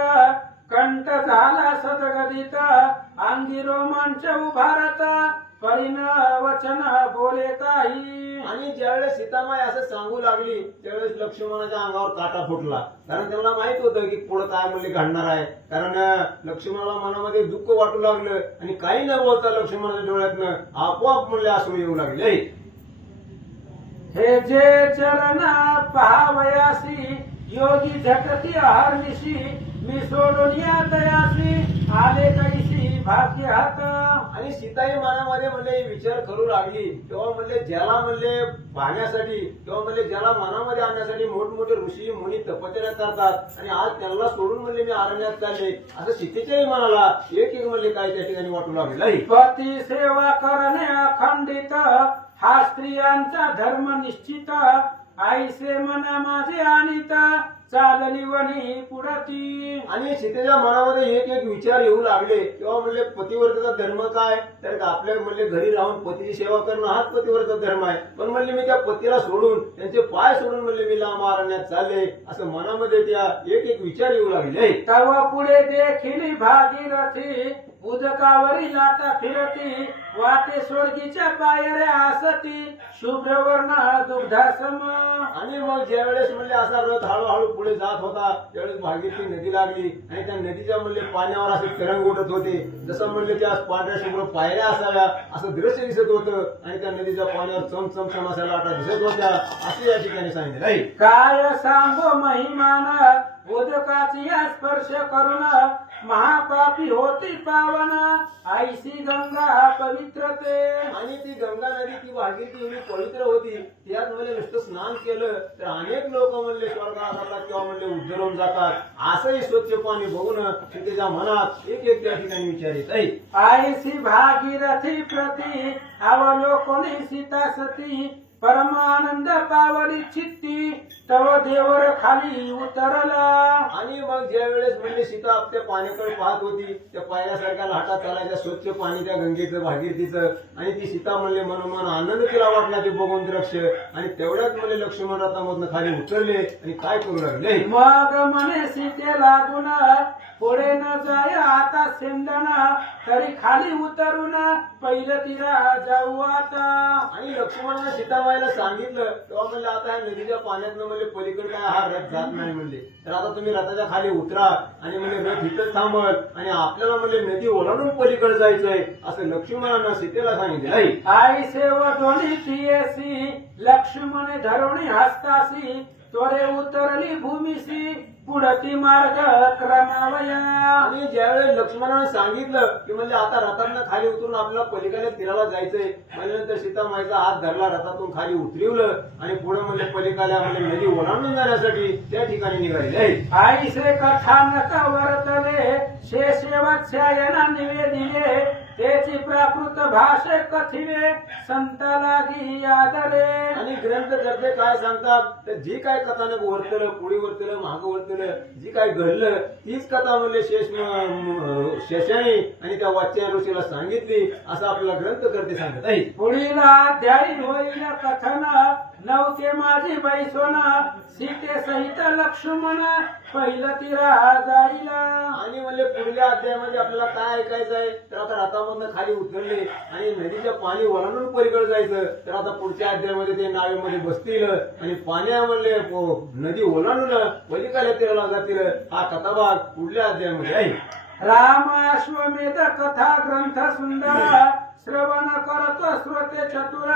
कंठ झाला सदगदित अंगी रोमांच उभारत परिण वचन बोले ताई. आणि ज्यावेळेस सीतामाई असं सांगू लागली त्यावेळेस लक्ष्मणाच्या अंगावर काटा फुटला. कारण त्यांना माहित होतं की पुढे काय म्हणजे घडणार आहे. कारण लक्ष्मणाला मनामध्ये दुःख वाटू लागलं आणि काही न बोलता लक्ष्मणाच्या डोळ्यातनं आपोआप म्हणले अश्रू येऊ लागले. हे जे चरण पाहावयासी योगी झटती हरनिशी मी सोडून या दयासी आले कैसी भाग्य हात. आणि सीताई मनामध्ये म्हणले विचार करू लागली तेव्हा म्हणले ज्याला म्हणले पाहण्यासाठी किंवा म्हणले ज्याला मनामध्ये आणण्यासाठी मोठमोठे ऋषी मुनी तपश्चर्या करतात आणि आज त्यांना सोडून म्हणले मी अरण्यात चालले असं सीतेच्याही मनाला एक म्हणले काय त्या ठिकाणी वाटू लागले. पती सेवा करणे अखंडित हा स्त्रियांचा धर्म निश्चित आईसे मना माझे आणित चालली वनी पुढती. आणि सीतेच्या मनामध्ये एक विचार येऊ लागले तेव्हा म्हणले पतिव्रतेचा धर्म काय तर आपल्या म्हणले घरी राहून पतीची सेवा करणं हाच पतिव्रता धर्म आहे. पण म्हणले मी त्या पतीला सोडून त्यांचे पाय सोडून म्हणले मी लांब अरण्यात चालले असं मनामध्ये त्या एक विचार येऊ लागले. तव पुढे देखील भागीरथी उदकावरी लाटा फिरती वाटे स्वर्गीच्या पायऱ्या आसती शुभ्रवर्ण दुग्धासम. आणि मग ज्यावेळेस म्हणले असा रथ हळूहळू पुढे जात होता त्यावेळेस भागीरथी नदी लागली आणि त्या नदीच्या म्हणले पाण्यावर असे तरंग उठत होते जसं म्हणले त्या पांढऱ्या शुभ्र पायऱ्या असाव्या असं दृश्य दिसत होतं आणि त्या नदीच्या पाण्यावर चमचम अशा लाटा दिसत होत्या असे या ठिकाणी सांगितले आहे. काय सांगो महिमान उदकाची स्पर्श करून महापापी होती पावन आईसी गंगा पवित्रते. आणि ती गंगा नदी ती भागीरथी एवढी पवित्र होती त्यात म्हणजे नुसतं स्नान केलं तर अनेक लोक म्हणले स्वर्गाला जातात किंवा म्हणले उज्जरून जातात असंही स्वच्छ पाणी बघून सीतेच्या मनात एक त्या ठिकाणी विचार येत आहे. आईसी भागीरथी प्रती अवलोकनी सीता सती परमानंद पावली चित्ती तव देवर खाली उतरला. आणि मग ज्या वेळेस म्हणजे सीता आपल्या पाण्याकडे पाहत होती त्या पायऱ्यासारख्या लाटा चालायच्या स्वच्छ पाणी त्या गंगेचं भागीरथीचं आणि ती सीता म्हणले मनोमन आनंद तिला वाटला ते बघून द्रक्ष आणि तेवढ्याच म्हणजे लक्ष्मण रथामधनं खाली उतरले आणि काय करू लागले. मग म्हणे सीते लागून पुढे न जाय आता सेंदन तरी खाली उतरून पहिलं तिरा जाऊ आता. आणि लक्ष्मणाने सीतामाईला सांगितलं तेव्हा म्हणले आता ह्या नदीच्या पाण्यातनं म्हणजे पलीकडे काय हा रथ जात नाही म्हणले तर आता तुम्ही रथाच्या खाली उतरा आणि म्हणजे रथ इथंच थांबल आणि आपल्याला म्हणजे नदी ओलांडून पलीकडे जायचंय असं लक्ष्मणानं सीतेला सांगितलं आहे. आई सेवटोनी पियसी लक्ष्मणे धरुणी हस्तासी त्वरे उतरली भूमिसी पुढती मार्ग क्रमावया. आणि ज्यावेळेस लक्ष्मणाने सांगितलं की म्हणजे आता रथातनं खाली उतरून आपल्याला पलीकडे तीराला जायचंय, म्हणल्यानंतर सीतामाईचा हात धरला, रथातून खाली उतरवलं आणि पुढे म्हणजे पलीकडे म्हणजे नदी ओलांडून जाण्यासाठी त्या ठिकाणी निघाले. आईसे कथानक वर्तले शेषवत्स्यायना निवेदिले त्याची प्राकृत भाषे कथिवे संत लागी आदरे. आणि ग्रंथकर्ते काय सांगतात तर जी काय कथानक वर्तलं, पुढे वर्तलं, मागं वर्तलं, जी काय घडलं तीच कथा म्हणजे शेषाने आणि त्या वाच्या ऋषीला सांगितली असं आपल्याला ग्रंथकर्ते सांगत आहे. पुढील अध्यायी होईल कथन नवते माझी बैसोन सीते सहित लक्ष्मण पहिलं तिरा जाईला. आणि म्हणजे पुढल्या अध्यायामध्ये आपल्याला काय ऐकायचं आहे तर आता रथामधनं खाली उतरले आणि नदीच्या पाणी ओलांडून पलीकडे जायचं, तर आता पुढच्या अध्यायामध्ये ते नावेमध्ये बसतील आणि पाण्यामध्ये नदी ओलांडून पलीकडे तीराला जातील. हा कथाभाग पुढल्या अध्यायामध्ये आहे. राम अश्वमेध कथा ग्रंथ सुंदर श्रवण करतो श्रोते चतुर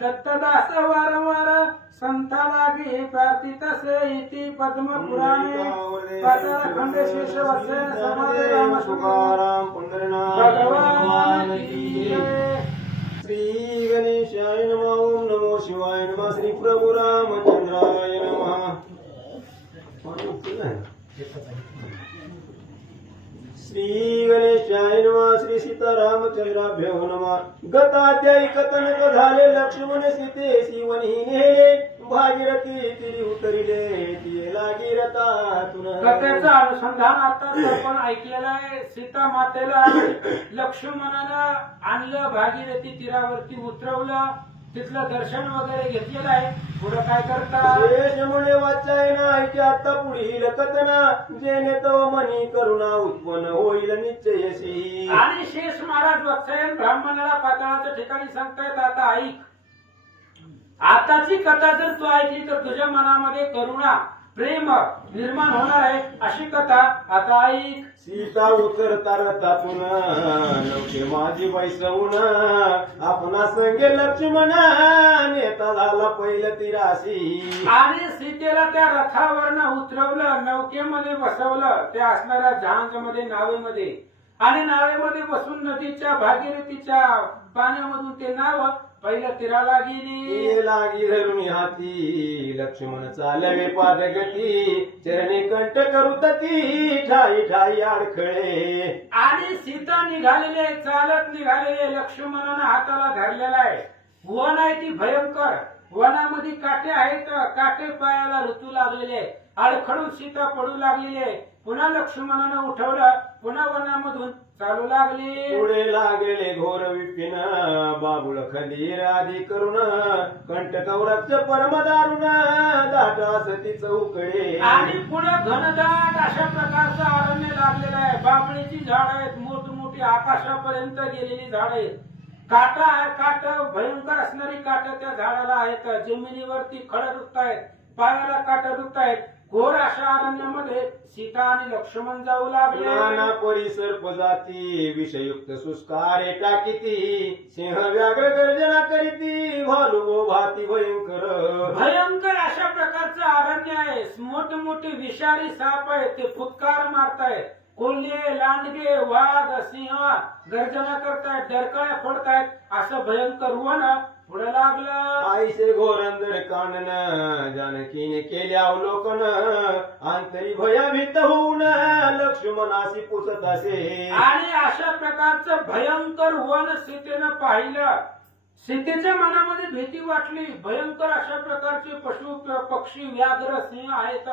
दत्तदास वारंवार संत लागी प्रार्थितसे इति पद्म पुराणे पाताळखंड शेष वत्सेन समाधे राम तुकाराम पंढरीनाथ भगवान की जय. श्री गणेशाय नमः. ओम नमो शिवाय नमः. श्री प्रभु रामचंद्राय नमः. श्री गणेशाय नमः. श्री सीतारामचंद्राभ्यो नमः. गताध्यायी कथनक झाले लक्ष्मण सीतेशी वनी नेले भागीरथी तिरी उतरिले तिये लागी रथातून. कथेचं अनुसंधान आता आपण ऐकलेलं आहे. सीता मातेला लक्ष्मणानं आणलं, भागीरथी तीरावरती उतरवलं, तिथलं दर्शन वगैरे घेतलेलं आहे. पुढे काय करतात शेषमुळे वाचायना ऐके आता पुढील कथना जेणे तो मनी करुणा उत्पन्न होईल निश्चयशी. आणि शेष महाराज वत्सायन ब्राह्मणाला पाताळाच्या ठिकाणी सांगतायत आता ऐक. आताची कथा जर तू ऐकली तर तुझ्या मनामध्ये करुणा प्रेम निर्माण होणार आहे, अशी कथा आता ऐक. सीता उतरता रथातून नवखे माझी बैसवून आपणा संगे लक्ष्मण नेता झाला पहिलं तिराशी. आणि सीतेला त्या रथावरनं उतरवलं, नौकेमध्ये बसवलं, त्या असणाऱ्या जहाजामध्ये नावेमध्ये, आणि नावेमध्ये बसून नदीच्या भागीरथीच्या पाण्यामधून ते नाव पहिल्या तीराला गेली. लागी धरून हाती लक्ष्मण चालवे पादगती चरणी कंठ करुतती ठाई ठाई अडखळे. आणि सीता निघालेले चालत निघालेले, लक्ष्मणानं हाताला धरलेला आहे. वन आहे ती भयंकर, वनामध्ये काटे आहेत, काटे पायाला ऋतू लागलेले, अडखळून सीता पडू लागलेली. पुन्हा लक्ष्मणानं उठवलं, पुन्हा वनामधून चालू लागली. पुढे लागले घोर विपिन बाबुळ खदीर आदी करून कंठ कौरक्ष परम दारुण दाट असती चौकडे. आणि पुढे घनदाट अशा प्रकारचं अरण्य लागलेलं आहे. बाबळीची झाड आहेत, मोठमोठी आकाशापर्यंत गेलेली झाड आहेत. काट भयंकर असणारी काट त्या झाडाला आहेत. जमिनीवरती खड रुततायत, पायाला काट रुततायत. घोर अशा अरण्यामध्ये सीता आणि लक्ष्मण जाऊ लागले. नाना परिसर पजाती विषयुक्त सुस्कारे टाकीती सिंह व्याघ्र गर्जना करीती भालू भाती भयंकर. भयंकर अशा प्रकारचं अरण्य आहे. मोठमोठे विषारी साप आहेत, ते फुटकार मारतायत. कोल्हे, लांडगे, वाघ, सिंह गर्जना करतायत, डरकाळ्या फोडतायत. असं भयंकर वन पुढे लागलं. आईसे घोरंदर कानन जानकीने केले अवलोकन अंतरी भयभीत होऊन लक्ष्मणाशी पुसत असे. आणि अशा प्रकारचं भयंकर वन सीतेनं पाहिलं. सीतेच्या मनामध्ये भीती वाटली. भयंकर अशा प्रकारचे पशु पक्षी व्याघ्र सिंह आहेत,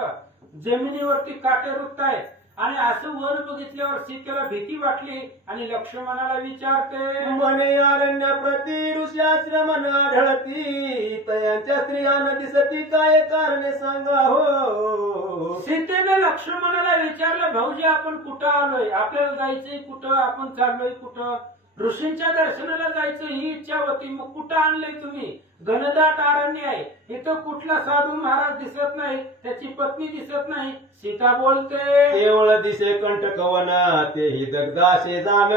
जमिनीवरती काटे रुततायत. आणि असं वर बघितल्यावर सीतेला भीती वाटली आणि लक्ष्मणाला विचारते, मने अरण्य प्रति ऋष्याश्रमन आढळती तयांच्या स्त्रियानं दिसती काय कारणे सांगा हो. सीतेने लक्ष्मणाला विचारलं, भाऊजी आपण कुठं आलोय, आपल्याला जायचंय कुठं, आपण चाललोय कुठं. ऋषींच्या दर्शनाला जायचं ही इच्छा होती, मग कुठं आणलंय तुम्ही. घनदाट अरण्य आहे, इथं कुठला साधू महाराज दिसत नाही, त्याची पत्नी दिसत नाही. सीता बोलते, केवळ दिसे कंटकवन तेही दगदाशे जाण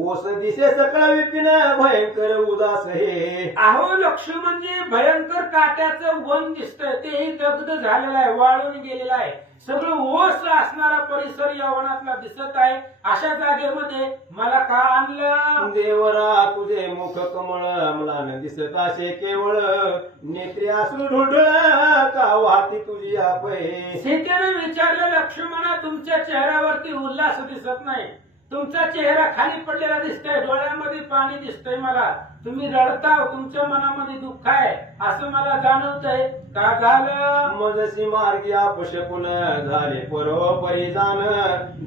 ओस दिसे सकळ विपिन भयंकर उदास हे. अहो लक्ष्मण म्हणजे भयंकर काट्याचं वन दिसतंय, तेही दग्ध झालेलं आहे, वाळून गेलेलं आहे. सगळं ओस असणारा परिसर या वनातला दिसत आहे. अशा जागेमध्ये मला का आणलं? देवरा तुझे मुख कमळ मला न दिसत असे केवळ नेत्री असू ढोढळ का वाहती तुझी आपे. सीतेने विचारलं, लक्ष्मणा तुमच्या चेहऱ्यावरती उल्हास दिसत नाही, तुमचा चेहरा खाली पडलेला दिसतोय, डोळ्यामध्ये पाणी दिसतंय मला, तुम्ही रडता, तुमच्या मनामध्ये दुःख आहे असं मला जाणवतंय. का झालं? मजसी मार्गी अपशकुन झाले परोपरी जाण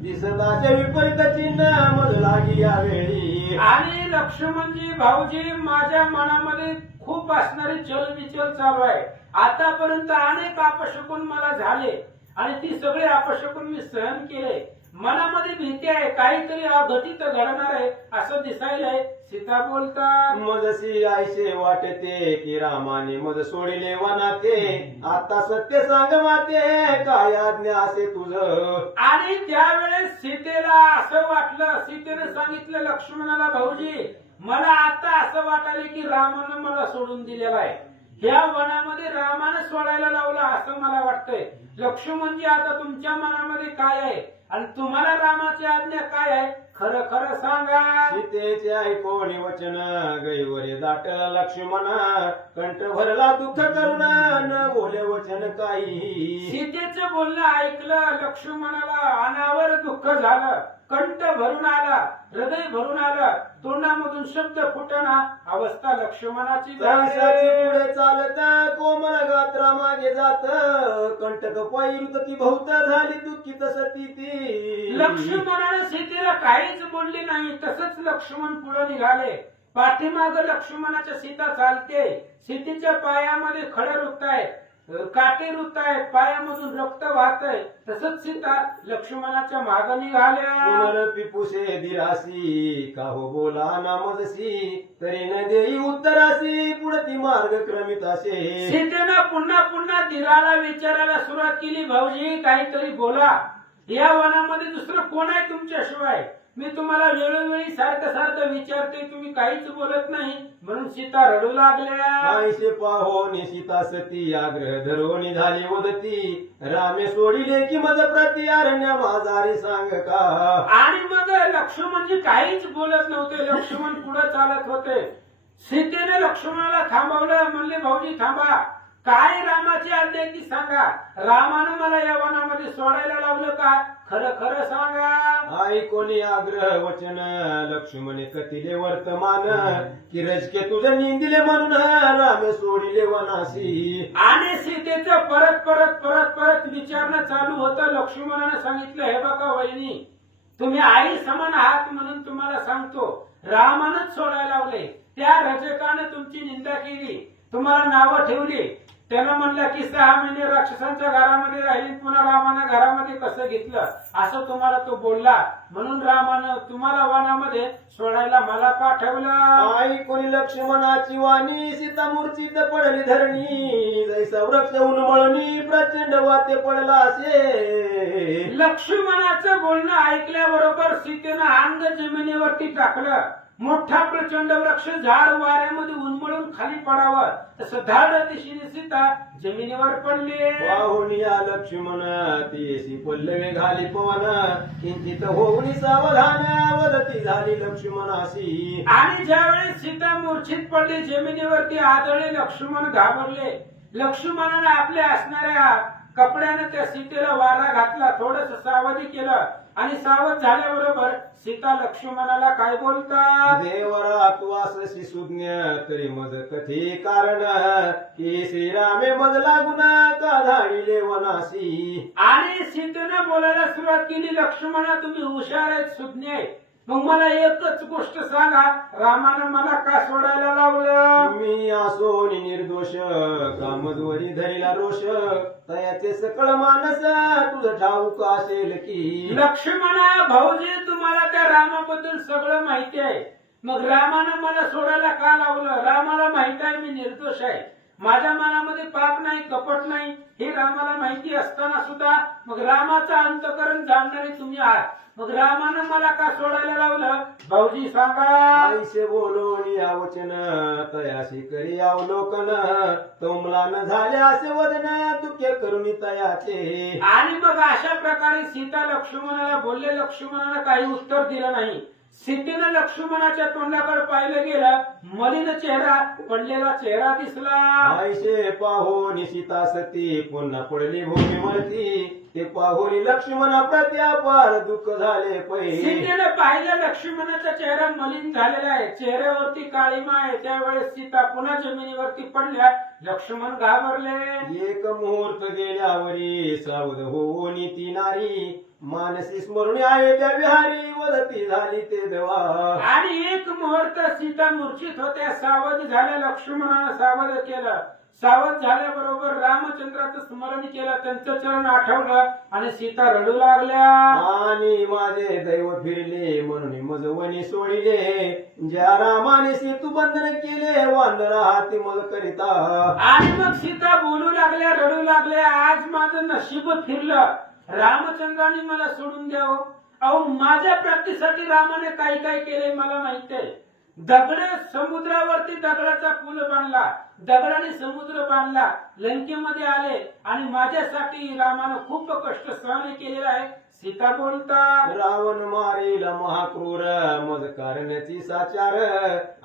दिसताचे विपरीत चिन्ह मज लागी यावेळी. आणि लक्ष्मणजी भाऊजी माझ्या मनामध्ये खूप असणारी चलबिचल चालू आहे. आतापर्यंत अनेक अपशकुन मला झाले आणि ती सगळे अपशकुन मी सहन केले. मनामध्ये भीती आहे, काहीतरी अघटित घडणार आहे असं दिसायलंय. सीता बोलतात, मजसी आईशे वाटते की रामाने मज सोडिले वनाते आता सत्य सांग माते काय आज्ञा असे तुझं. आणि त्यावेळेस सीतेला असं वाटलं, सीतेने सांगितलं लक्ष्मणाला, भाऊजी मला आता असं वाटायला की रामानं मला सोडून दिलेला आहे, या वनामध्ये रामानं सोडायला लावलं असं मला वाटतंय. लक्ष्मणजी आता तुमच्या मनामध्ये काय आहे आणि तुम्हाला रामाची आज्ञा काय आहे, खरं खरं सांगा. सीतेचे ऐकोणी वचन गैवरे दाट लक्ष्मण कंठ भरला दुःख करुण न बोले वचन काही. सीतेचं बोलणं ऐकलं लक्ष्मणाला अनावर दुःख झालं, कंठ भरून आला, हृदय भरून आलं, तोंडामधून शब्द फुटना अवस्था लक्ष्मणाची सहसाची झाली. पुढे चालत कोमल गात्रा मागे जात कंटक पायरुत ती बहुत झाली दुःखित सती ती. लक्ष्मणाने सीतेला काहीच बोलले नाही, तसंच लक्ष्मण पुढे निघाले. पाठीमाग लक्ष्मणाच्या सीता चालते, सीतेच्या पायामध्ये खडे रुतताय, काटे रुतताय, पायामधून रक्त वाहतय, तसंच सीता लक्ष्मणाच्या मागे निघाल्या. पुनरपिपुसे दिरासी काहो बोला नामजसी तरी न देई उत्तरासी पुढती मार्ग क्रमित असे. सीतेनं पुन्हा पुन्हा धीराला विचारायला सुरुवात केली, भाऊजी काहीतरी बोला, या वनामध्ये दुसरं कोण आहे तुमच्याशिवाय, मी तुम्हाला वेळोवेळी सारखं सारखं विचारते, तुम्ही काहीच बोलत नाही. म्हणून सीता रडू लागल्या. आईशे पाहोनी सीता सती आग्रह धरोनी झाली वदती रामे सोडिले की मज प्रति अरण्य माझारी सांग का. आणि मग लक्ष्मणजी काहीच बोलत नव्हते, लक्ष्मण पुढे चालत होते. सीतेने लक्ष्मणाला थांबवलं, म्हणले भाऊजी थांबा, काय रामाची आज्ञा ती सांगा, रामानं मला या वनामध्ये सोडायला लावलं का, खरं खरं सांगा. आई कोणी आग्रह वचन लक्ष्मणे कथिले वर्तमान की रजके तुझे निंदिले म्हणून रामे सोडिले वनासी. आणि सीतेचं परत परत परत परत विचारणं चालू होतं. लक्ष्मणाने सांगितलं, हे बघा वहिनी, तुम्ही आई समान आहात म्हणून तुम्हाला सांगतो, रामानंच सोडायला लावले, त्या रजकाने तुमची निंदा केली, तुम्हाला नावं ठेवली, त्यानं म्हणलं की 6 महिने राक्षसांच्या घरामध्ये राहील, पुन्हा रामानं घरामध्ये कसं घेतलं असं तुम्हाला तो बोलला, म्हणून रामानं तुम्हाला वनामध्ये सोडायला मला पाठवलं. आई कोणी लक्ष्मणाची वाणी सीता मूर्छित पडली धरणी जैसा वृक्ष उन्मळणी प्रचंड वाते पडला असे. लक्ष्मणाचं बोलणं ऐकल्याबरोबर सीतेनं अंग जमिनीवरती टाकलं. मोठा प्रचंड वृक्ष झाड वाऱ्यामध्ये उन्मळून खाली पडावं तसं धाड दिशेने सीता जमिनीवर पडली. वाहुनिया लक्ष्मण तेसी पल्लवे घाली पवन किंचित होऊनी सावधान वदती झाली लक्ष्मणाशी. आणि ज्यावेळेस सीता मूर्छित पडली, जमिनीवरती आदळले, लक्ष्मण घाबरले. लक्ष्मणाने आपल्या असणाऱ्या कपड्याने त्या सीतेला वारा घातला, थोडस सावधी केलं आणि सावध झाल्याबरोबर सीता लक्ष्मणाला काय बोलतात, देवरा तू असशी सुज्ञ तरी मज कथी कारण की श्रीरामे मज लागून का धाडिले वनासी. आणि सीतेनं बोलायला सुरुवात केली, लक्ष्मणा तुम्ही हुशार आहेत, सुज्ञ आहे, मग मला एकच गोष्ट सांगा, रामानं मला का सोडायला लावलं. मी असोनी निर्दोष कामद्वरी धरिला रोष तयाचे सकळ मानस तुझं ठाऊक असेल की. लक्ष्मणा भाऊजी तुम्हाला त्या रामाबद्दल सगळं माहिती आहे, मग रामानं मला सोडायला का लावलं. रामाला माहित आहे मी निर्दोष आहे, माझ्या मनामध्ये पाप नाही, कपट नाही, हे रामाला माहिती असताना सुद्धा मग रामाचं अंतकरण जाणणारे तुम्ही आहात. मग रामानं मला का सोडायला लावलं भाऊजी सांगा. आईसे बोलून या वचन तयाशी करी अवलोकन तुमला न झाले असे वदन दुखे करुणी तयाचे. आणि मग अशा प्रकारे सीता लक्ष्मणाला बोलले. लक्ष्मणाला काही उत्तर दिलं नाही. सीतेनं लक्ष्मणाच्या तोंडाकडे पाहिलं गेलं, मलिन चेहरा, पडलेला चेहरा दिसला. आईशे पाहून सीता सती पुन्हा पडली भूमी मरती ते पाहून लक्ष्मण प्रत्यापार दुःख झाले पै. सीतेनं पाहिलं लक्ष्मणाचा चेहरा मलिन झालेला आहे, चेहऱ्यावरती काळीमा आहे. त्यावेळेस सीता पुन्हा जमिनीवरती पडल्या. लक्ष्मण घाबरले. एक मुहूर्त गेल्यावरी सावध होऊन ती नारी मानसी स्मरणी आहे त्या विहारी वदती झाली ते देवा. आणि एक मुहूर्त सीता मूर्छित होत्या. सावध झाल्या. लक्ष्मणानं सावध केलं. सावध झाल्याबरोबर रामचंद्राचं स्मरण केलं, त्यांचं चरण आठवलं आणि सीता रडू लागल्या. आणि माझे दैव फिरले म्हणून मज वनी सोडिले ज्या रामाने सेतू बंधन केले वानर हाती मज करिता. आणि मग सीता बोलू लागल्या, रडू लागल्या. आज माझं नशीब फिरलं, रामचंद्राने मला सोडून द्यावं. अहो, माझ्या प्राप्तीसाठी रामाने काय काय केले मला माहित आहे. दगड समुद्रावरती दगडाचा पूल बांधला, दगडाने समुद्र बांधला, लंकेमध्ये आले आणि माझ्यासाठी रामानं खूप कष्ट सहन केलेलं आहे. सीता बोलतात, रावण मारेल महाक्रूर मज करण्याची साचार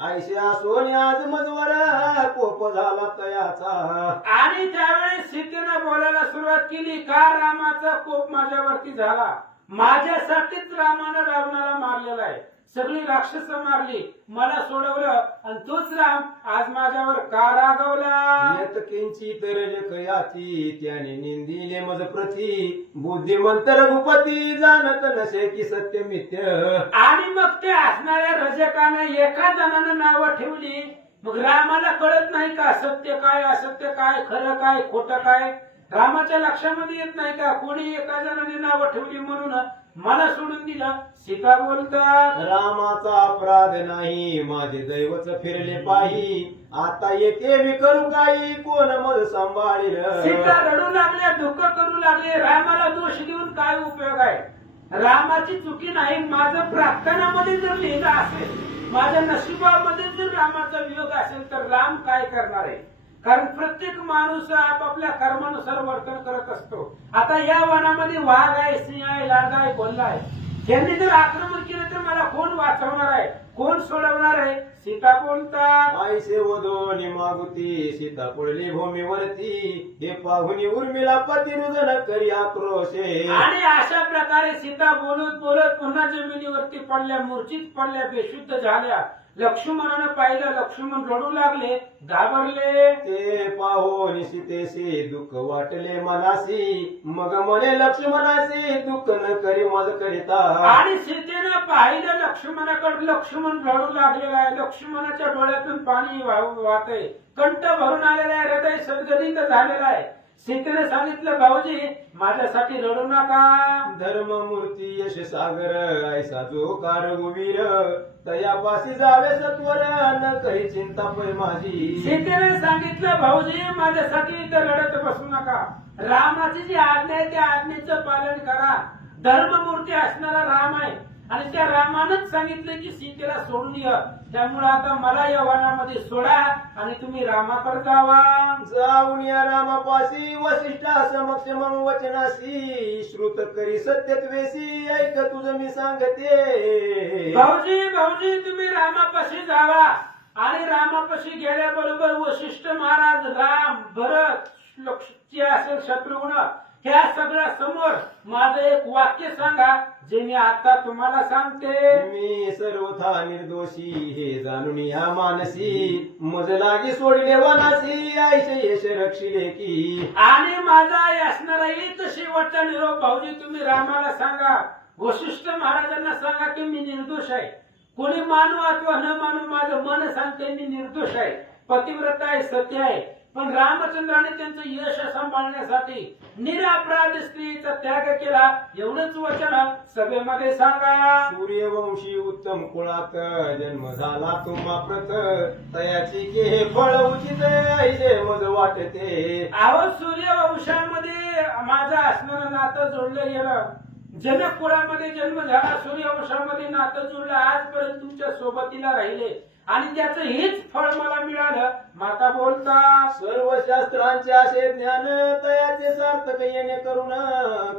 आयशा सोने आज मजवर कोप झाला तयाचा. आणि त्यावेळेस सीतेनं बोलायला सुरुवात केली, का रामाचा कोप माझ्यावरती झाला? माझ्यासाठीच रामानं रावणाला मारलेला आहे, सगळी राक्षस मारली, मला सोडवलं आणि तोच राम आज माझ्यावर का रागवला? येत किंचित रजकयाची त्याने निंदिले मज प्रती बुद्धिमंत रघुपती जाणत नसे की सत्य मिथ्य. आणि मग ते असणाऱ्या रजकानं एका जणानं नावं ठेवली. मग रामाला कळत नाही का सत्य काय असत्य काय, खरं काय खोटं काय? रामाच्या लक्षामध्ये येत नाही का कोणी एका जणाने नावं ठेवली म्हणून मला सोडून दिलं? सीता बोलतात, रामाचा अपराध नाही माझे दैवच फिरले पाही आता येते मी करू काही कोण मज सांभाळील. सीता रडू लागल्या, दुःख करू लागले. रामाला दोष देऊन काय उपयोग आहे? रामाची चुकी नाही. माझं प्रार्थनामध्ये जर लिहिलं असेल, माझ्या नशिबामध्ये जर रामाचा वियोग असेल तर राम काय करणार आहे? कारण प्रत्येक माणूस आपापल्या कर्मानुसार वर्तन करत असतो. आता या वनामध्ये वाघ आहे, सिंह आहे, लांडगा आहे, कोल्हा आहे. यांनी जर आक्रमण केलं तर मला कोण वाचवणार आहे, कोण सोडवणार आहे? सीता बोलतात, आईसे वधोनी मागुती सीता पडली भूमीवरती हे पाहुनी उर्मिला पतिरुदन करी आक्रोशे. आणि अशा प्रकारे सीता बोलत बोलत पुन्हा जमिनीवरती पडल्या, मूर्छित पडल्या, बेशुद्ध झाल्या. लक्ष्मणानं पाहिलं, लक्ष्मण रडू लागले, घाबरले. ते पाहून सीतेशी दुःख वाटले मनासी मग म्हणे लक्ष्मणाशी दुःख न करी मज करिता. आणि सीतेनं पाहिलं लक्ष्मणाकडे, लक्ष्मण रडू लागलेला आहे. लक्ष्मणाच्या डोळ्यातून पाणी वाहतंय, कंठ भरून आलेला आहे, हृदय सद्गदित झालेलं आहे. सीतेने सांगितलं, भाऊजी माझ्यासाठी रडू नका. धर्ममूर्ती यश सागर ऐसा जो कारवीर तयापासी जावे सत्वर न कही चिंता पै माझी. सीतेने सांगितलं, भाऊजी माझ्यासाठी इथं रडत बसू नका. रामाची जी आज्ञा आहे त्या आज्ञेचं पालन करा. धर्ममूर्ती असणारा राम आहे आणि त्या रामानंच सांगितलं की सीतेला सोडून ये. त्यामुळे आता मला या वनामध्ये सोडा आणि तुम्ही रामाकडे जावा. जाऊन या रामापाशी वसिष्ठा समक्ष मम वचनासी श्रुत करी सत्यत्वेसी ऐक तुझं मी सांगते. भाऊजी भाऊजी तुम्ही रामापाशी जावा. आणि रामापाशी गेल्याबरोबर वशिष्ठ महाराज, राम, भरत, लक्ष्मण असेल, शत्रुघ्न, ह्या सगळ्या समोर माझं एक वाक्य सांगा जे मी आता तुम्हाला सांगते. मी सर्वथा निर्दोषी हे जाणून या मानसी मज लागी सोडले वनासी आईचे यश रक्षिले की. आणि माझा असणारा एक शेवटचा निरोप भाऊजी तुम्ही रामाला सांगा, वशिष्ठ महाराजांना सांगा की मी निर्दोष आहे. कोणी मानू अथवा न मानू, माझं मन सांगते मी निर्दोष आहे, पतिव्रत आहे, सत्य आहे. पण रामचंद्राने त्यांचं यश सांभाळण्यासाठी निरपराध स्त्रीचा त्याग केला. एवढंच वचन सभेमध्ये सांगा. सूर्यवंशी उत्तम कुळात जन्म झाला तुम्हा प्रत तयाची के हे फळ उचित ऐसे मज वाटते. अहो सूर्यवंशामध्ये माझं असणारं नातं जोडलं गेलं. जनक कुळामध्ये जन्म झाला, सूर्यवंशामध्ये नातं जुळलं, आजपर्यंत तुमच्या सोबतीला राहिले आणि त्याचं हेच फळ मला मिळालं. माता बोलता सर्व शास्त्रांचे असे ज्ञान तयाचे सार्थक येणे करून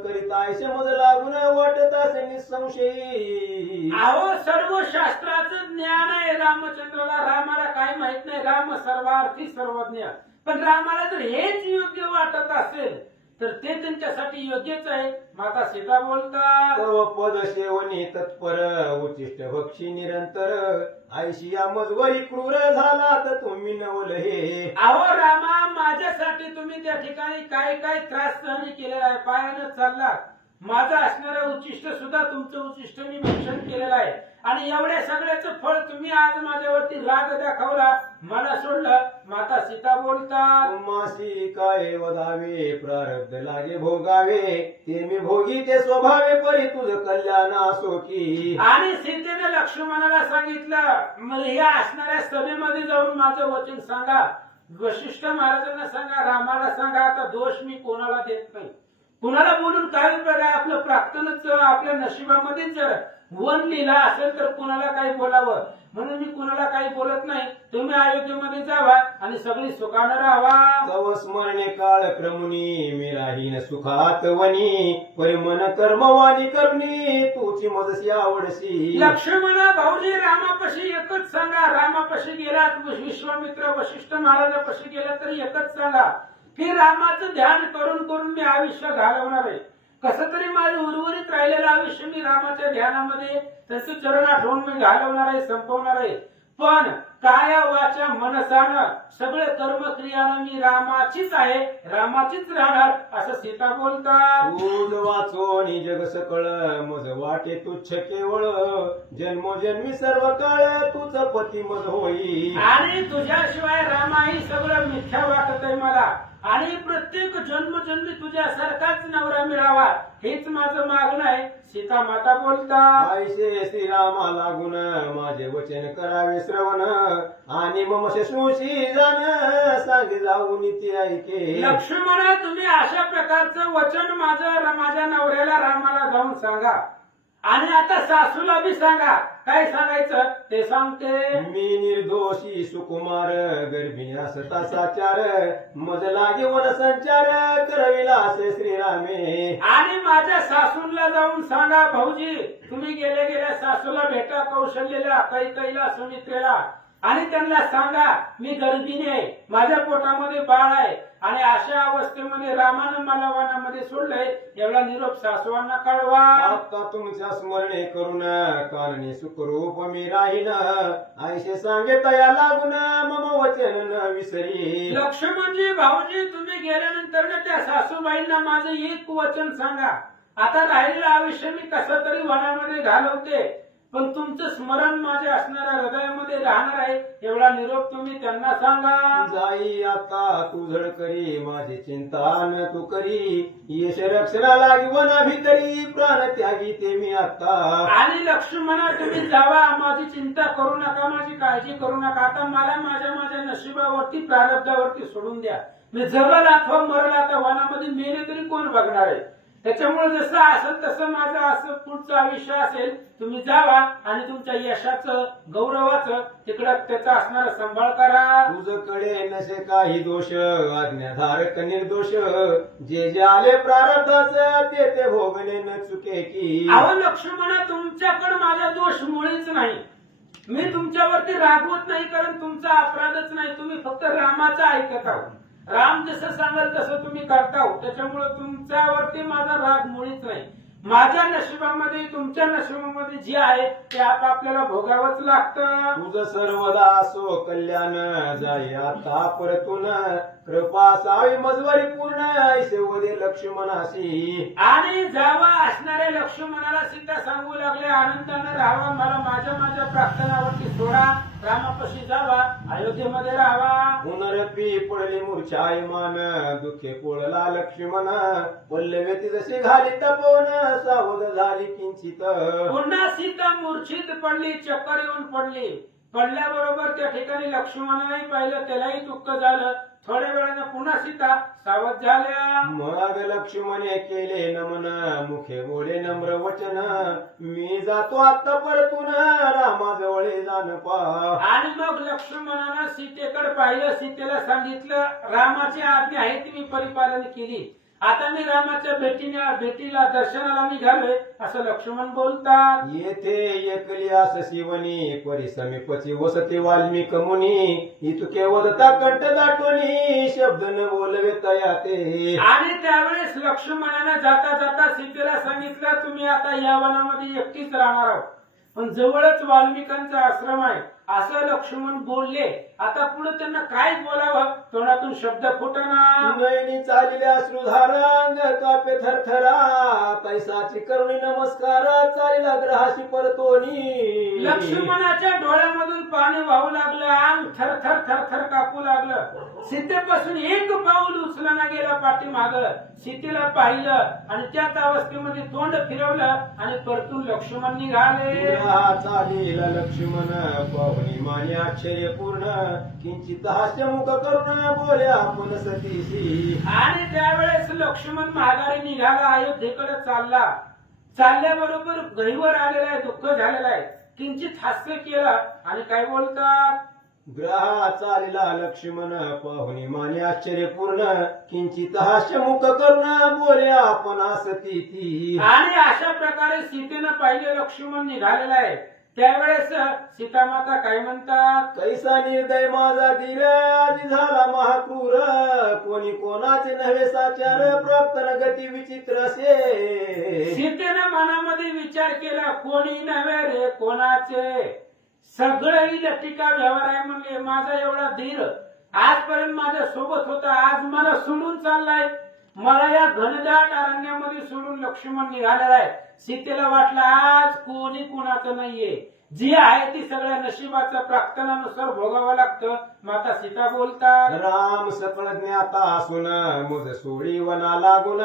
करीत आयसे मज लागून वाटत असे निसंशयी. अहो सर्व शास्त्राचं ज्ञान आहे रामचंद्राला. रामाला काय माहित नाही, राम सर्वार्थी सर्वज्ञ. पण रामाला जर हेच योग्य वाटत असेल तर ते त्यांच्यासाठी योग्यच आहे. माता सीता बोलतात सर्व पद सेवनी तत्पर उचिष्ट भक्षी निरंतर आयशिया मजवरी क्रूर झाला तर तुम्ही नवल हे. अहो रामा, माझ्यासाठी तुम्ही त्या ठिकाणी काय काय त्रास सहन केलेला आहे. पायानं चालला, माझं असणारं उच्चिष्ट सुद्धा तुमचं उच्चिष्ट मी भक्षण केलेलं आहे आणि एवढ्या सगळ्याचं फळ तुम्ही आज माझ्यावरती राग दाखवला, मला सोडलं. माता सीता बोलतात तुम्हासी काय वदावे प्रारब्ध लागे भोगावे ते मी भोगी ते स्वभावे परी तुझ कल्याण असो की. आणि सीतेने लक्ष्मणाला सांगितलं, मग या असणाऱ्या सभेमध्ये जाऊन माझं वचन सांगा. वशिष्ठ महाराजांना सांगा, रामाला सांगा. आता दोष मी कोणाला देत नाही. कुणाला बोलून काय उपयोग आहे. आपलं प्राक्तनच आपल्या नशिबामध्येच जर वन लिहिला असेल तर कुणाला काही बोलावं. म्हणून मी कुणाला काही बोलत नाही. तुम्ही अयोध्येमध्ये जावा आणि सगळी सुखानं राहावा. तव स्मरणे काळ क्रमुनी मी राहीन सुखात वनी परी मन कर्मवाणी करणी तुची मजसी आवडसी. लक्ष्मणा भाऊजी रामापाशी एकच सांगा. रामापाशी गेलात, विश्वामित्र वशिष्ठ महाराजापाशी गेला तरी एकच सांगा की रामाचं ध्यान करून करून मी आयुष्य घालवणार आहे. कसं तरी माझं उर्वरित राहिलेलं आयुष्य मी रामाच्या ध्यानामध्ये त्याचं चरण आठवून मी घालवणार आहे, संपवणार आहे. पण काया वाचा मनसानं सगळे कर्मक्रियानं मी रामाचीच आहे, रामाचीच राहणार असं सीता बोलतात. तुझ वाचोनी जग सकळ मज वाटे तुच्छ केवळ जन्मोजन्मी सर्व काळ तुझ पती मज होई. आणि तुझ्याशिवाय रामा ही सगळं मिथ्या वाटत आहे मला आणि प्रत्येक जन्मजन्मी तुझ्यासारखाच नवरा मिळावा हेच माझं मागणं आहे. सीता माता बोलतात आयशे श्रीरामा लागून माझे वचन करावे श्रवण आणि मम शशूशी जाण सांगे जाऊन ती ऐके. लक्ष्मणा, तुम्ही अशा प्रकारचं वचन माझ्या नवऱ्याला रामाला जाऊन सांगा आणि आता सासूला बी सांगा. काय सांगायचं ते सांगते. मी निर्दोषी सुकुमार गर्भिणी असता साचार मज लागे वन संचार करविला असे श्रीरामे. आणि माझ्या सासूला जाऊन सांगा, भाऊजी तुम्ही गेल्या सासूला भेटा, कौशल्याला, कैकेयीला, सुमित्रेला आणि त्यांना सांगा मी गर्भिणी आहे, माझ्या पोटामध्ये बाळ आहे आणि अशा अवस्थेमध्ये रामानं मला वनामध्ये सोडलंय. एवढा निरोप सासवांना कळवा. आता तुमच्या स्मरणे करून काननी सुखरूप मी राहीन ऐसे सांगे तया लागून मम वचन न विसरी. लक्ष्मणजी भाऊजी, तुम्ही गेल्यानंतर ना त्या सासूबाईंना माझं एक वचन सांगा. आता राहिलेलं आयुष्य मी कसं तरी वनामध्ये घालवते पण तुमचं स्मरण माझ्या असणाऱ्या हृदयामध्ये राहणार आहे. एवढा निरोप तुम्ही त्यांना सांगा. जाई आता तू झड करी माझी चिंता न तू करी यश रक्षणा लागी वना भितरी प्राण त्यागी ते मी आता. आणि लक्ष्मणा, तुम्ही जावा, माझी चिंता करू नका, माझी काळजी करू नका. आता मला माझ्या नशिबावरती प्रारब्धावरती सोडून द्या. मी जगल अथवा मरल, आता वनामध्ये मेले तरी कोण बघणार आहे. त्याच्यामुळे जसं असेल तसं माझं असं पुढचं आयुष्य असेल. तुम्ही जावा आणि तुमच्या यशाचं गौरवाचं तिकडं त्याचा असणारा सांभाळ करा. तुझकडे नसे काही दोष आज्ञाधारक निर्दोष जे जे आले प्रारब्धाच ते ते भोगणे न चुके की. अहो लक्ष्मणा, तुमच्याकडे माझा दोष मुळीच नाही. मी तुमच्यावरती रागवत नाही कारण तुमचा अपराधच नाही. तुम्ही फक्त रामाचं ऐकत आहोत. राम जसं सांगाल तसं तुम्ही करता हो. त्याच्यामुळे तुमच्यावरती माझा राग मुळीच नाही. माझ्या नशिबामध्ये तुमच्या नशिबामध्ये जे आहे ते आता आपल्याला भोगावंच लागतं. तुझं सर्वदा असो कल्याण जाई आता परतून कृपा सावी मजवरी पूर्ण ऐसे वदे लक्ष्मणाशी. आणि जावा असणाऱ्या लक्ष्मणाला सीता सांगू लागले, आनंदानं राहावा, मला माझ्या प्रार्थनावरती सोडा रामापाशी जावा, अयोध्येमध्ये राहावा. पुनरपी पडली मूर्छा मान दुःखे पोळला लक्ष्मण पल्लवेती जशी घाली तपोवन सावध झाली किंचित पुन्हा सीता मूर्छित पडली, चक्कर येऊन पडली. पडल्याबरोबर त्या ठिकाणी लक्ष्मणाने पाहिलं, त्यालाही दुःख झालं. थोड्या वेळानं पुन्हा सीता सावध झाल्या. मग लक्ष्मणे केले नमन मुखे बोले नम्र वचन मी जातो आता परतून रामाजवळ जाण पा. आणि मग लक्ष्मणानं सीतेकडे पाहिलं, सीतेला सांगितलं रामाची आज्ञा आहे ती मी परिपालन केली, आता मी रामाच्या भेटीला दर्शनाला निघालोय असं लक्ष्मण बोलतात. येथे एकली आस शिवनी परिसमीपची वसती वाल्मिक मुनी इतके वदता कंठ दाटोनी शब्द न बोलवे तया ते. आणि त्यावेळेस लक्ष्मणानं जाता जाता सीतेला सांगितलं तुम्ही आता या वनामध्ये एकटीच राहणार आहोत, पण जवळच वाल्मिकांचा आश्रम आहे असं लक्ष्मण बोलले. आता पुढे त्यांना काय बोलावं, तोंडातून शब्द फुटना. नयनी चालिल्या अश्रुधारांग कापे थरथरा तैसाची करुणी नमस्कार चालिला ग्रहाशी परतोनी. लक्ष्मणाच्या डोळ्यामधून पाणी वाहू लागलं, अंग थरथर थरथर कापू लागलं. सीतेपासून एक पाऊल उचलना गेला पाठीमाग. सीतेला पाहिलं आणि त्याच अवस्थेमध्ये तोंड फिरवलं आणि परतून लक्ष्मण निघाले. चालीला लक्ष्मण पाहुणी माने आश्चर्यपूर्ण किंचित हास्यमुख करुण बोल्या आपण सतीशी. आणि त्यावेळेस लक्ष्मण माघारी निघाला, अयोध्येकडे चालला. चालल्याबरोबर गहिवर आलेला आहे, दुःख झालेला आहे. किंचित हास्य केलं आणि काय बोलतात, ग्रहा चालिला लक्ष्मण पाहुणी माने आश्चर्यपूर्ण किंचित हास्यमुख करुण बोल्या आपण सती ती. आणि अशा प्रकारे सीतेनं पाहिले लक्ष्मण निघालेला आहे. त्यावेळेस सीतामाता काय म्हणतात, कैसा निर्दय माझा धीर आधी झाला महाक्रूर कोणी कोणाचे नव्हे साचार प्राप्त न गती विचित्र असे. सीतेनं मनामध्ये विचार केला, कोणी नव्हे रे कोणाचे, सगळं लटिका व्यवहार आहे म्हणले. माझा एवढा धीर आजपर्यंत माझ्या सोबत होता, आज मला सोडून चाललाय. मला या घनदाट अरण्यामध्ये सोडून लक्ष्मण निघालेला आहे. सीतेला वाटलं आज कोणी कुणाचं नाहीये, जी आहे ती सगळ्या नशिबाचं प्रार्थनानुसार भोगावं लागतं. माता सीता बोलतात, राम सकळ ज्ञाता असून मुझ सोडी वना लागून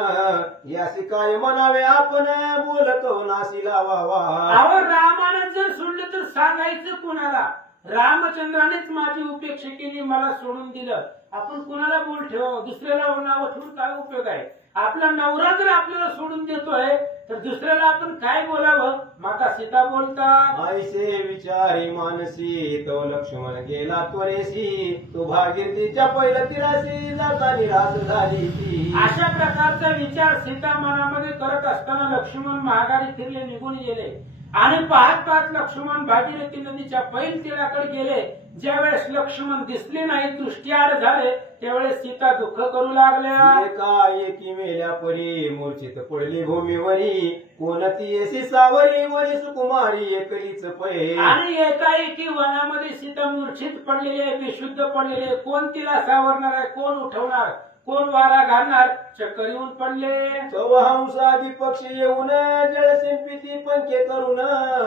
यासी काय म्हणावे आपण बोलतो नासी लावावा. अहो रामानं जर सोडलं तर सांगायचं कुणाला, रामचंद्रानेच माझी उपेक्षा केली, मला सोडून दिलं. आपण कुणाला बोल ठेव, दुसऱ्याला नाव ठेवून काय उपयोग आहे. आपला नवरा जर आपल्याला सोडून देतोय तर दुसऱ्याला आपण काय बोलावं. माता सीता बोलतात, ऐसे विचारी मानसी तो लक्ष्मण गेला त्वरेसी तो भागीरथीच्या पहिल्या तिराशी जाता निराश झाली ती. अशा प्रकारचा विचार सीता मनामध्ये करत असताना लक्ष्मण महागारी फिरले, निघून गेले. आणि पाहत पाहत लक्ष्मण भागीरथी नदीच्या पैल तीराकडे गेले. ज्यावेळेस लक्ष्मण दिसले नाही, दृष्टीआड झाले, त्यावेळेस सीता दुःख करू लागल्या. एकाएकी मेल्या परी मूर्छित पडली भूमीवरी कोणती येसी सावरी वरी सुकुमारी एकलीच पै. आणि एकाएकी वनामध्ये सीता मूर्छित पडलेली आहे, बेशुद्ध पडलेली आहे. कोण तिला सावरणार आहे, कोण उठवणार, कोण वारा घालणार. चक्कर येऊन पडले. चौहंस आदी पक्षी येऊन जळसिंपिती पंखे करून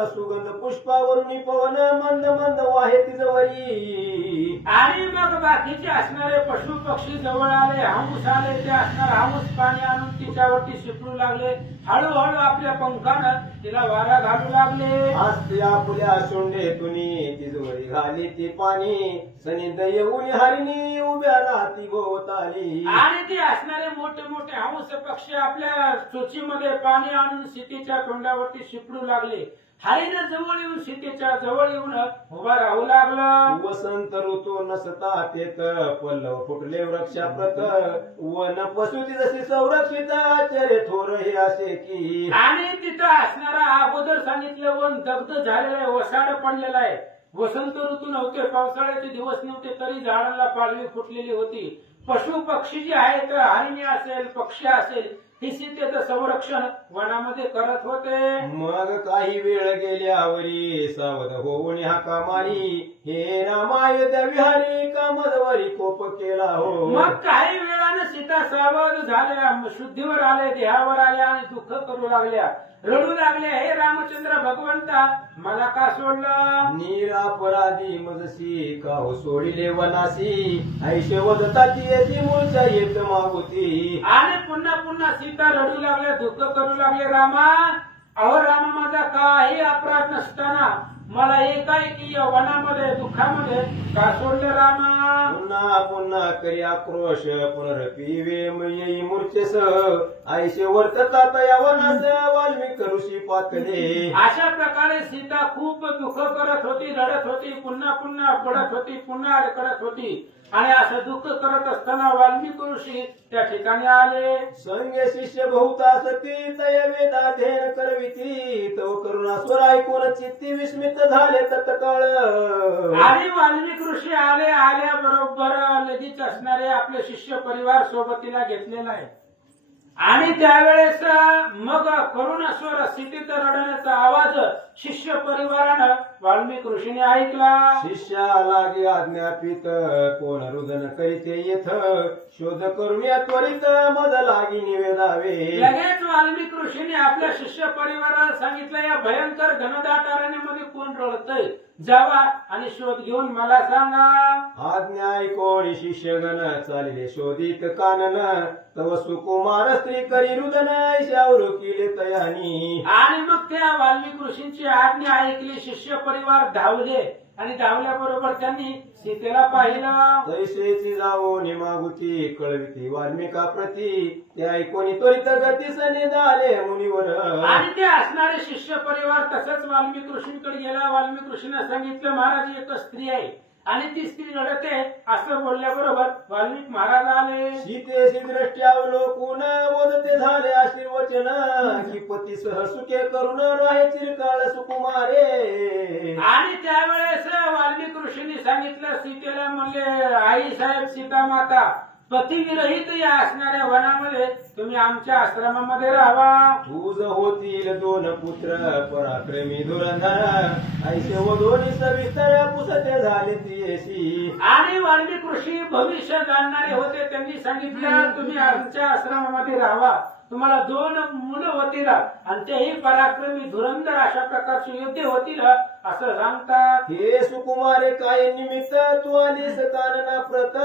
सुगंध पुष्पावरून पवन मंद मंद वाहे तिजवरी. आणि मग बाकीचे असणारे पशु पक्षी जवळ आले, हंस आले. ते असणार हंस पाणी आणून तिच्यावरती शिपडू लागले. हळूहळू आपल्या पंखानं तिला वारा घालू लागले. हस्ते आपल्या सोंडे तुनी तिजवरी घाली ती पाणी सनिध येऊन हरिणी उभ्या राहती भोवताली. आणि ते असणारे मोठे मोठे हंस पक्षी आपल्या चोचीमध्ये पाणी आणून सीतेच्या तोंडावरती शिपडू लागले. हरिण जवळ येऊन सीतेच्या जवळ येऊन उभा राहू लागला. वसंत ऋतू नसता तेत पल्लव फुटले वृक्षाप्रत वन पशुती जशी संरक्षित आश्चर्य थोर हे असे की. आणि तिथं असणारा अगोदर सांगितलं वन दग्ध झालेलं आहे, वसाड पडलेला आहे. वसंत ऋतू नव्हते, पावसाळ्याचे दिवस नव्हते, तरी झाडाला पालवी फुटलेली होती. पशु पक्षी जे आहेत, हरिणी असेल, पक्षी असेल, ही सीतेचं संरक्षण वनामध्ये करत होते. मग काही वेळ गेल्यावरी सावध होऊन हाका मारी, हे रामायुध विहारी कामदवरी कोप केला हो. मग काही वेळानं सीता सावध झाल्या, शुद्धीवर आले, देहावर आल्या आणि दुःख करू लागल्या, रडू लागले, हे रामचंद्र भगवंता मला का सोडलं? निरापराधी मजसी का हो सोडिले वनासी, ऐशवदता ती मूळच्या येत मागुती. आणि पुन्हा पुन्हा सीता रडू लागल्या, दुःख करू लागले, रामा अहो रामा माझा काही अपराध नसताना मला एकाएकी या वनामध्ये दुःखामध्ये का सोडलं रामा? पुन्हा पुन्हा करी आक्रोश पुनरपी वेम येई मूर्छेसह, ऐशे वर्तता तया वनास वाल्मिक ऋषी पातले. अशा प्रकारे सीता खूप दुःख करत होती, रडत होती, पुन्हा पुन्हा पडत होती, पुन्हा अडकडत होती. आणि असं दुःख करत असताना वाल्मिक ऋषी त्या ठिकाणी आले. संगे शिष्य बहुता सती तय वेदाध्ययन करविती, तव करुणा स्वर ऐकून चित्ती विस्मित झाले तत्काळ. आणि वाल्मिक ऋषी आले, आल्याबरोबर लगेच असणारे आपले शिष्य परिवार सोबतीला घेतलेला आहे. आणि त्यावेळेस मग करुणास्वर सीतेचा रडण्याचा आवाज शिष्य परिवारानं वाल्मिक ऋषीने ऐकला. शिष्या लागे आज्ञापित कोण रुदन करीते येथ, शोध करून या त्वरित मद लागी निवेदावे. लगेच वाल्मिक ऋषीने आपल्या शिष्य परिवाराला सांगितलं, या भयंकर घनदाट अरण्यामध्ये कोण रडतय, जावा आणि शोध घेऊन मला सांगा. आज्ञा ऐकोणी शिष्यगण चालिले शोधित कानन, तव सुकुमार स्त्री करी रुदन ऐशावर केले तयानी. आणि मग त्या वाल्मिक ऋषींची आज्ञा ऐकली, शिष्य परिवार धावले आणि धावल्याबरोबर त्यांनी सीतेला पाहिलं. तैसेची जावो निमागुती कळविती वाल्मिका प्रती, त्या ऐकोनी त्वरित गतीस निघाले मुनीवर. आणि ते असणारे शिष्य परिवार तसंच वाल्मिक ऋषींकडे गेला. वाल्मिक ऋषींना सांगितलं, महाराज एक स्त्री आहे आणि ती स्त्री रडते, असं बोलल्याबरोबर वाल्मिक महाराज आले. सीतेशी दृष्टी अवलोकून वदते झाले आशीर्वचन, की पती सह सुखे करून राहे चिरकाळ सुकुमारे. आणि त्यावेळेस वाल्मिक ऋषींनी सांगितलं सीतेला, म्हणले आई साहेब सीता माता, पतिविरहित या असणाऱ्या वनामध्ये तुम्ही आमच्या आश्रमामध्ये राहावा. तुझ होतील दोन पुत्र पराक्रमी धुरंधर, ऐसे व दोन्ही सविस्तर पुसते झाले तियेशी. आणि वाल्मिक ऋषी भविष्य जाणणारे होते, त्यांनी सांगितलं तुम्ही आमच्या आश्रमामध्ये राहावा, तुम्हाला दोन मुलं होतील आणि तेही पराक्रमी धुरंधर अशा प्रकारचे योद्धे होतील असं सांगतात. हे सुकुमारे काय निमित्त तू आलीस कानना प्रत,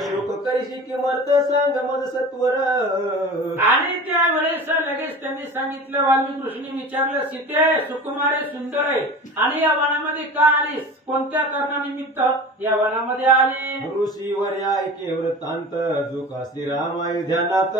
शोक करीशी किमर्थ सांग मज सत्वर. आणि त्यावेळेस लगेच त्यांनी सांगितलं, वाल्मिक ऋषींनी विचारलं, सीते सुकुमारे सुंदर आहे आणि या वनामध्ये का आलीस, कोणत्या कारणानिमित्त या वनामध्ये आली? ऋषीवर ऐके वृत्तांत जुका श्रीरामायुध्यानात,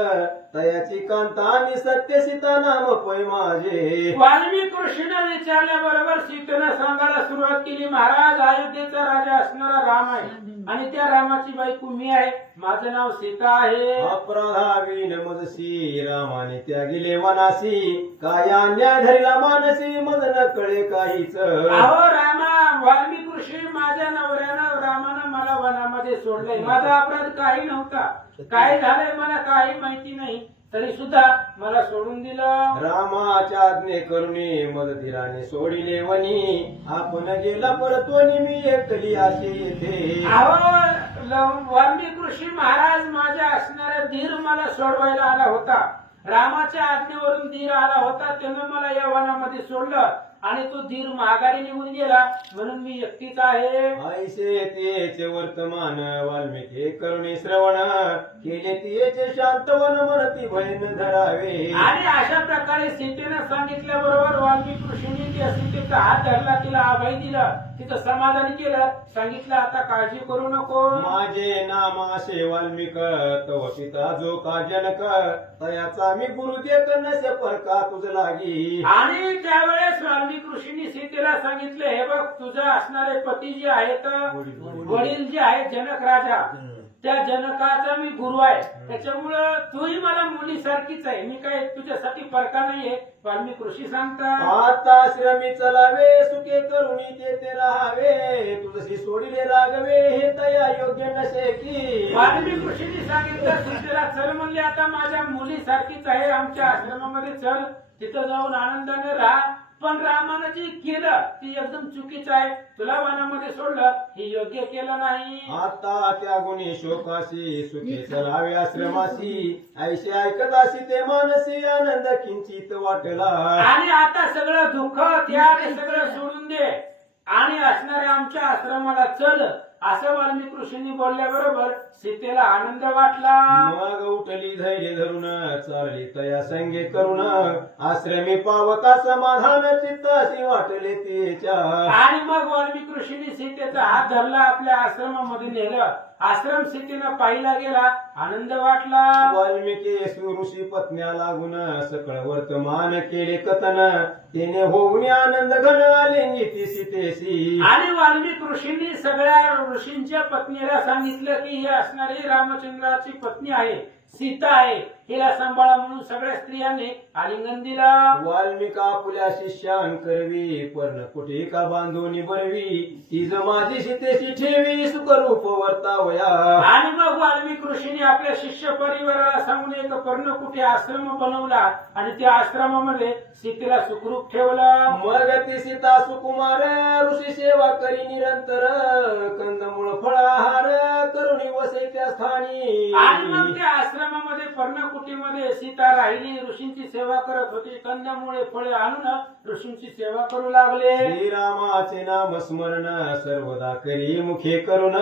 तयाची कांता मी सत्य सीता नाम पै माझे. वाल्मिक ऋषीने विचारल्याबरोबर सीतेनं सांगायला सुरुवात केली, महाराज अयोध्येचा राजा असणारा राम आहे आणि त्या रामाची बायको मी आहे, माझं नाव सीता आहे. अपराधावीन मजसी रामाने त्यागिले वनासी, काय अन्याय धरला मानसी मज न कळे काहीच. अहो रामा, वाल्मिक ऋषी माझ्या नवऱ्यानं रामानं मला वनामध्ये सोडलंय, माझा अपराध काही नव्हता, काय झालंय मला काही माहिती नाही, तरी सुद्धा मला सोडून दिलं. रामाच्या आज्ञे करुणी मदतीराने सोडिले वनी, आपण गेला परतोनी मी एकली असे येथे. अहो वाल्मिक ऋषी महाराज, माझ्या असणाऱ्या धीर मला सोडवायला आला होता, रामाच्या आज्ञेवरून धीर आला होता, त्यानं मला या वनामध्ये सोडलं आणि तो धीर माघारी निघून गेला, म्हणून मी एकटीच आहे. ऐसे तेचे वर्तमान वाल्मिकी करुणी श्रवण, केले तिचे शांतवन मनती भयन धरावे. आणि अशा प्रकारे सीतेनं सांगितल्याबरोबर वाल्मिक ऋषींनी त्या सीतेचा हात धरला, तिला अभय दिलं, तिचं समाधान केलं, सांगितलं आता काळजी करू नको. माझे नाम असे वाल्मिक, तव पिता जो का जनक, तयाचा मी गुरु देत नसे परका तुझ लागी. आणि त्यावेळेस वाल्मिक ऋषींनी सीतेला सांगितलं, हे बघ तुझं असणारे पती जे आहेत, वडील जे आहेत जनक राजा, त्या जनकाचा मी गुरु आहे, त्याच्यामुळं तूही मला मुलीसारखीच आहे, मी काय तुझ्यासाठी परका नाहीये. वाल्मिक ऋषी सांगतात, आता श्रमी चलावे सुखे करुणी तेथे राहावे, तुझशी सोडिले रागवे हे तया योग्य नसे की. वाल्मिक ऋषींनी सांगितलं सीतेला चल म्हणले, आता माझ्या मुलीसारखीच आहे, आमच्या आश्रमामध्ये चल, तिथं जाऊन आनंदाने राहा. पण रामानं जे केलं ती एकदम चुकीचं आहे, तुला वनामध्ये सोडलं हे योग्य केलं नाही. आता त्या गुणी शोकाशी सुखे चलावे आश्रमाशी, ऐशी ऐकताशी ते मानसी आनंद किंचित वाटला. आणि आता सगळं दुःख त्याग हे सगळं सोडून दे आणि असणाऱ्या आमच्या आश्रमाला चल, असं वाल्मिक ऋषींनी बोलल्याबरोबर सीतेला आनंद वाटला. मग उठली धैर्य धरून चालली तया संगे करून, आश्रमी पावता समाधान चित्त अशी वाटले तिच्या. आणि मग वाल्मिक ऋषींनी सीतेचा हात धरला, आपल्या आश्रमामध्ये नेलं, आश्रम सीतेनं पाहिला गेला, आनंद वाटला. वाल्मिकी ऋषी पत्न्या लागून सकळ वर्तमान केले कथन, तिने होऊन आनंद घन आले सीतेशी. आणि वाल्मिक ऋषींनी सगळ्या ऋषींच्या पत्नीला सांगितलं की ही असणारी रामचंद्राची पत्नी आहे, सीता आहे, हिला सांभाळा म्हणून सगळ्या स्त्रियांनी आलिंगन दिला. वाल्मिका आपल्या शिष्यान करवी पर्ण कुठे का बांधून बरवी, तिज माझी सीतेशी ठेवी सुखरूप वर्तावया. आणि मग वाल्मिक ऋषींनी आपल्या शिष्य परिवाराला सांगून एक पर्णकुटी आश्रम बनवला आणि त्या आश्रमामध्ये सीतेला सुखरूप ठेवलं. मग ती सीता सुकुमार ऋषी सेवा करी निरंतर, कंदमुळ फळाहार करुणी वसे त्या स्थानी. आणि मग त्या आश्रमामध्ये पर्णकुटीमध्ये सीता राहिली, ऋषींची सेवा करत होती, कंदमुळे फळे आणून ऋषींची सेवा करू लागले. श्रीरामाचे नाम स्मरण सर्वदा करी मुखे करून,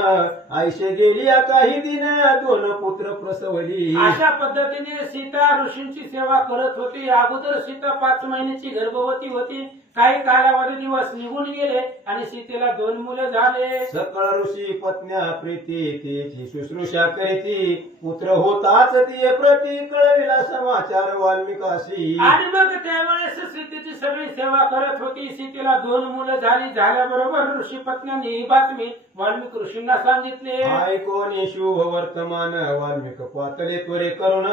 आयुष्य गेली काही दिन दोन पुत्र प्रसवली. अशा पद्धतीने सीता ऋषींची सेवा करत होती. अगोदर सीता 5 महिन्याची गर्भवती होती, काही कालावधी दिवस निघून गेले आणि सीतेला 2 मुलं झाले. सकळ ऋषी पत्न्या प्रीती तिची शुश्रूषा करीती, पुत्र होताच ती प्रती कळविला समाचार वाल्मिकाशी. आणि मग त्यावेळेस सीतेची सगळी सेवा करत होती, सीतेला 2 मुलं झाली. झाल्याबरोबर ऋषी पत्न्यांनी ही बातमी वाल्मिक ऋषींना सांगितले. ऐकोनी शुभ वर्तमान वाल्मिक पातले त्वरे करून,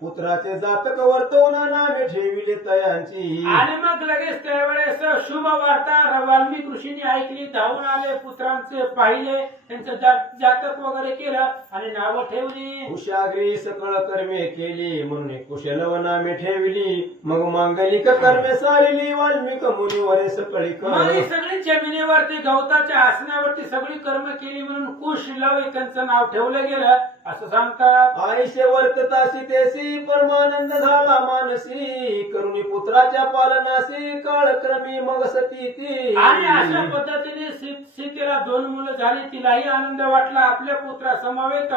पुत्राचे जातक वर्तवून नामे ठेविले तयांची. आणि मग लगेच त्यावेळेस शुभ वार्ता वाल्मिक ऋषींनी ऐकली, धावून आले, पुत्रांचे पाहिले, त्यांचं जातक वगैरे केलं आणि नावं ठेवली. कुशाग्री सकळ कर्मे केली म्हणून कुशलव नामे ठेवली, मग मांगलिक कर्मे सारिली वाल्मिक मुनिवरे सकळी मग ही सगळी जमिनीवरती गवताच्या आसनावरती सगळी कर्म केली म्हणून कुशलव त्यांचं नाव ठेवलं गेलं असं सांगतात. आयुष्य वर्तता सीतेसी परमानंद झाला मानसी, करुणी पुत्राच्या पालनासी काळक्रमी मग सती ती. आणि अशा पद्धतीने सीतेला 2 मुलं झाली, तिलाही आनंद वाटला, आपल्या पुत्रासमवेत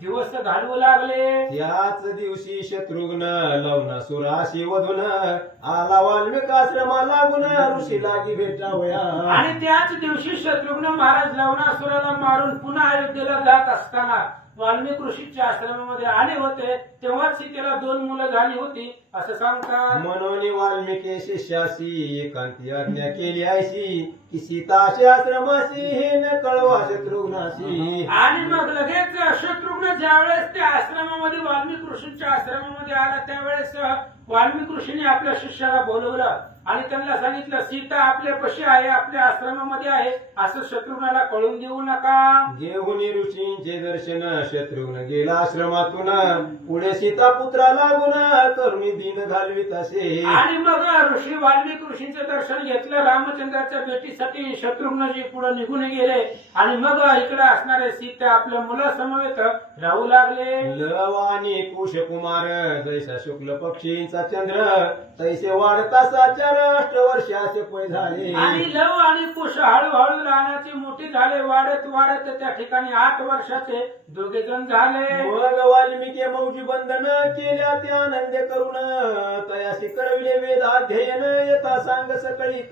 दिवस घालवू लागले. त्याच दिवशी शत्रुघ्न लवणासुराशी वधून, आला वाल्मिक आश्रमा लागून ऋषी लागी भेटावया. आणि त्याच दिवशी शत्रुघ्न महाराज लवणासुराला मारून पुन्हा अयोध्येला जात असताना वाल्मिक ऋषीच्या आश्रमामध्ये आले होते, तेव्हा सीतेला 2 मुलं झाली होती असं सांगतात. म्हणून वाल्मिकी शिष्याशी एकांती आज्ञा केली आयशी, की सीताशी आश्रमाशी हे न कळवा शत्रुघ्नाशी. आणि मग लगेच शत्रुघ्न ज्यावेळेस त्या आश्रमामध्ये वाल्मिक ऋषींच्या आश्रमामध्ये आला, त्यावेळेस वाल्मिक ऋषींनी आपल्या शिष्याला बोलवलं आणि त्यांना सांगितलं, सीता आपल्यापाशी आहे, आपल्या आश्रमामध्ये आहे, असं शत्रुघ्नाला कळून देऊ नका. घेऊन ऋषींचे दर्शन शत्रुघ्न गेला आश्रमातून, पुढे सीता पुत्रा लागून करुणी दिन घालवीत असे. आणि मग ऋषी वाल्मिक ऋषींचं दर्शन घेतलं, रामचंद्राच्या भेटीसाठी शत्रुघ्नजी पुढे निघून गेले आणि मग इकडे असणारे सीता आपल्या मुलासमवेत राहू लागले. लव आणि कुशकुमार जैसा शुक्ल पक्षींचा चंद्र, तैसे वाढता साचार 8 वर्षाचे पै झाले. आणि लव आणि कुश हळूहळू लहानाचे मोठे झाले, वाढत वाढत त्या ठिकाणी 8 वर्षाचे दोघे जण झाले. मग वाल्मिकी मौजी बंधन केल्या ते आनंद करून, तयाशी करविले वेदाध्ययन येता सांग सकळी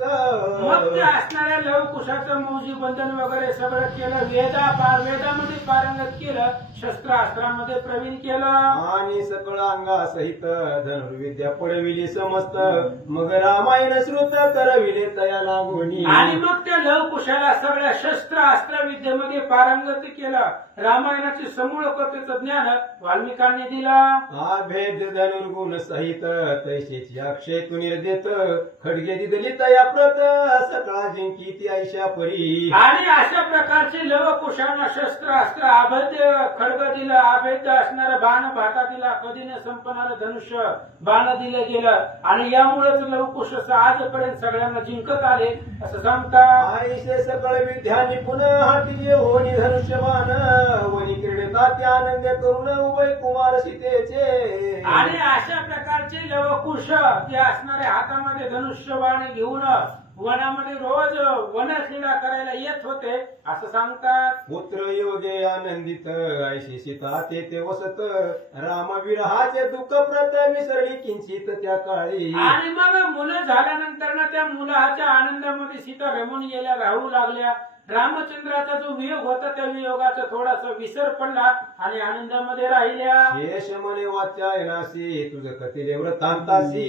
मग ते असणाऱ्या लव कुशाचं मौजी बंधन वगैरे सगळं केलं, वेदामध्ये पारंगत केलं, शस्त्रास्त्रामध्ये प्रवीण केलं आणि सकळ अंगा सहित धनुर्विद्या पडविली समस्त. मग रामा रामायण श्रुत करविले तया लागोनी. आणि मग त्या लवकुशाला सगळ्या शस्त्र अस्त्र विद्येमध्ये पारंगत केलं. रामायणाचे समूळ कथेचं ज्ञान वाल्मिकांनी दिला. अभेद धनुर्गुण सहित तैसेची अक्षय निर्देत खडगे दिदली तया प्रत सकळा जिंकी ती ऐशा परी. आणि अशा प्रकारचे लवकुशांना शस्त्र अस्त्र अभेद्य खडग दिलं, अभेद्य असणारं बाण भाता दिला, कधी न संपणारं धनुष्य बाण दिलं गेलं. आणि यामुळेच लवकुश आजपर्यंत सगळ्यांना जिंकत आले असं सांगतात. आईशे सकळ विद्या निपुण हाती होणी धनुष्यबाण वनी क्रीडता ते आनंद करून उभय कुमार सीतेचे. आणि अशा प्रकारचे लवकुश ते असणारे हातामध्ये धनुष्यबाण घेऊन वनामध्ये रोज वनक्रीडा करायला येत होते असं सांगतात. पुत्र योगे आनंदित ऐशी सीता ते वसत रामविरहाचे दुःख प्रत विसरली किंचित त्या काळी. आणि मग मुलं झाल्यानंतर ना त्या मुलाच्या आनंदामध्ये सीता रमून गेल्या, राहू लागल्या. रामचंद्राचा जो वियोग होता त्या वियोगाचा थोडासा विसर पडला आणि आनंदामध्ये राहिल्या. शेष मने वाच्यायनासी तुझ कथिले व्रतांतासी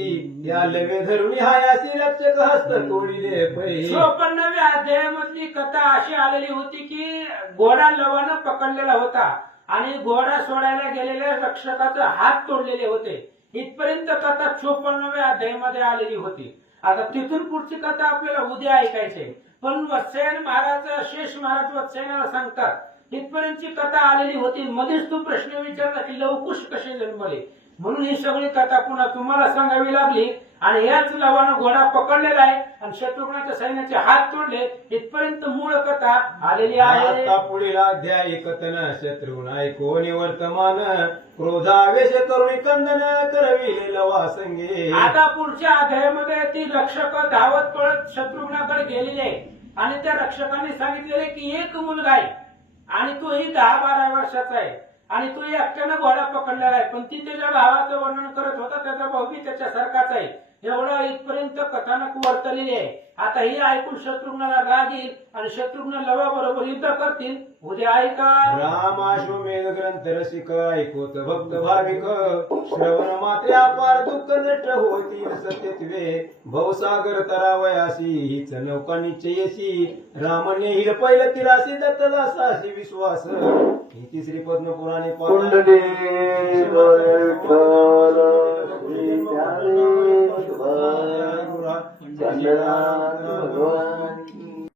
या लवे धरुणी हायासी रक्षक हस्त तोडिले पै. 54व्या अध्यायामधली कथा अशी आलेली होती की घोडा लवानं पकडलेला होता आणि घोडा सोडायला गेलेल्या रक्षकाचे हात तोडलेले होते. इथपर्यंत कथा 54व्या अध्यायामध्ये आलेली होती. आता तिथून पुढची कथा आपल्याला उद्या ऐकायची. पण वत्सायन महाराज शेष महाराज वत्सायनाला सांगतात इथपर्यंतची कथा आलेली होती. मध्येच तू प्रश्न विचारला की लवकुश कसे जन्मले, म्हणून ही सगळी कथा पुन्हा तुम्हाला सांगावी लागली. आणि याच लवानं घोडा पकडलेला आहे आणि शत्रुघ्नाच्या सैन्याचे हात तोडले. इथपर्यंत मूळ कथा आलेली आहे. आता पुढील अध्याय कथन शत्रुघ्न ऐकोनी वर्तमान क्रोधावेश करुणी कंदन करविले लवा संगे. आता पुढच्या अध्यायामध्ये ती रक्षक धावत पळत शत्रुघ्नाकडे गेलेली आहे आणि त्या रक्षकांनी सांगितलेले की एक मुलगा आहे आणि तोही 10-12 वर्षाचा आहे आणि तो एकट्यानं घोडा पकडलेला आहे. पण ती त्याच्या भावाचं वर्णन करत होता, त्याचा भाऊ बी त्याच्यासारखाच आहे. एवढा इथपर्यंत कथानक वर्तलेली आहे. आता ही ऐकून शत्रुघ्नाला राग येईल आणि शत्रुघ्न लवा बरोबर युद्ध करतील. उद्या ऐका. रामाश्वमेध ग्रंथ रसिक ऐकोत भक्त भाविक श्रवण मात्रे अपार दुःख नष्ट होतील सत्यत्वे. भवसागर तरावयासी हीच नौका निश्चयसी रामने हिल पहिलं तिरासी दत्तदासाशी विश्वास. ही तिसरी पद्मपुराणे कुंडली भगवान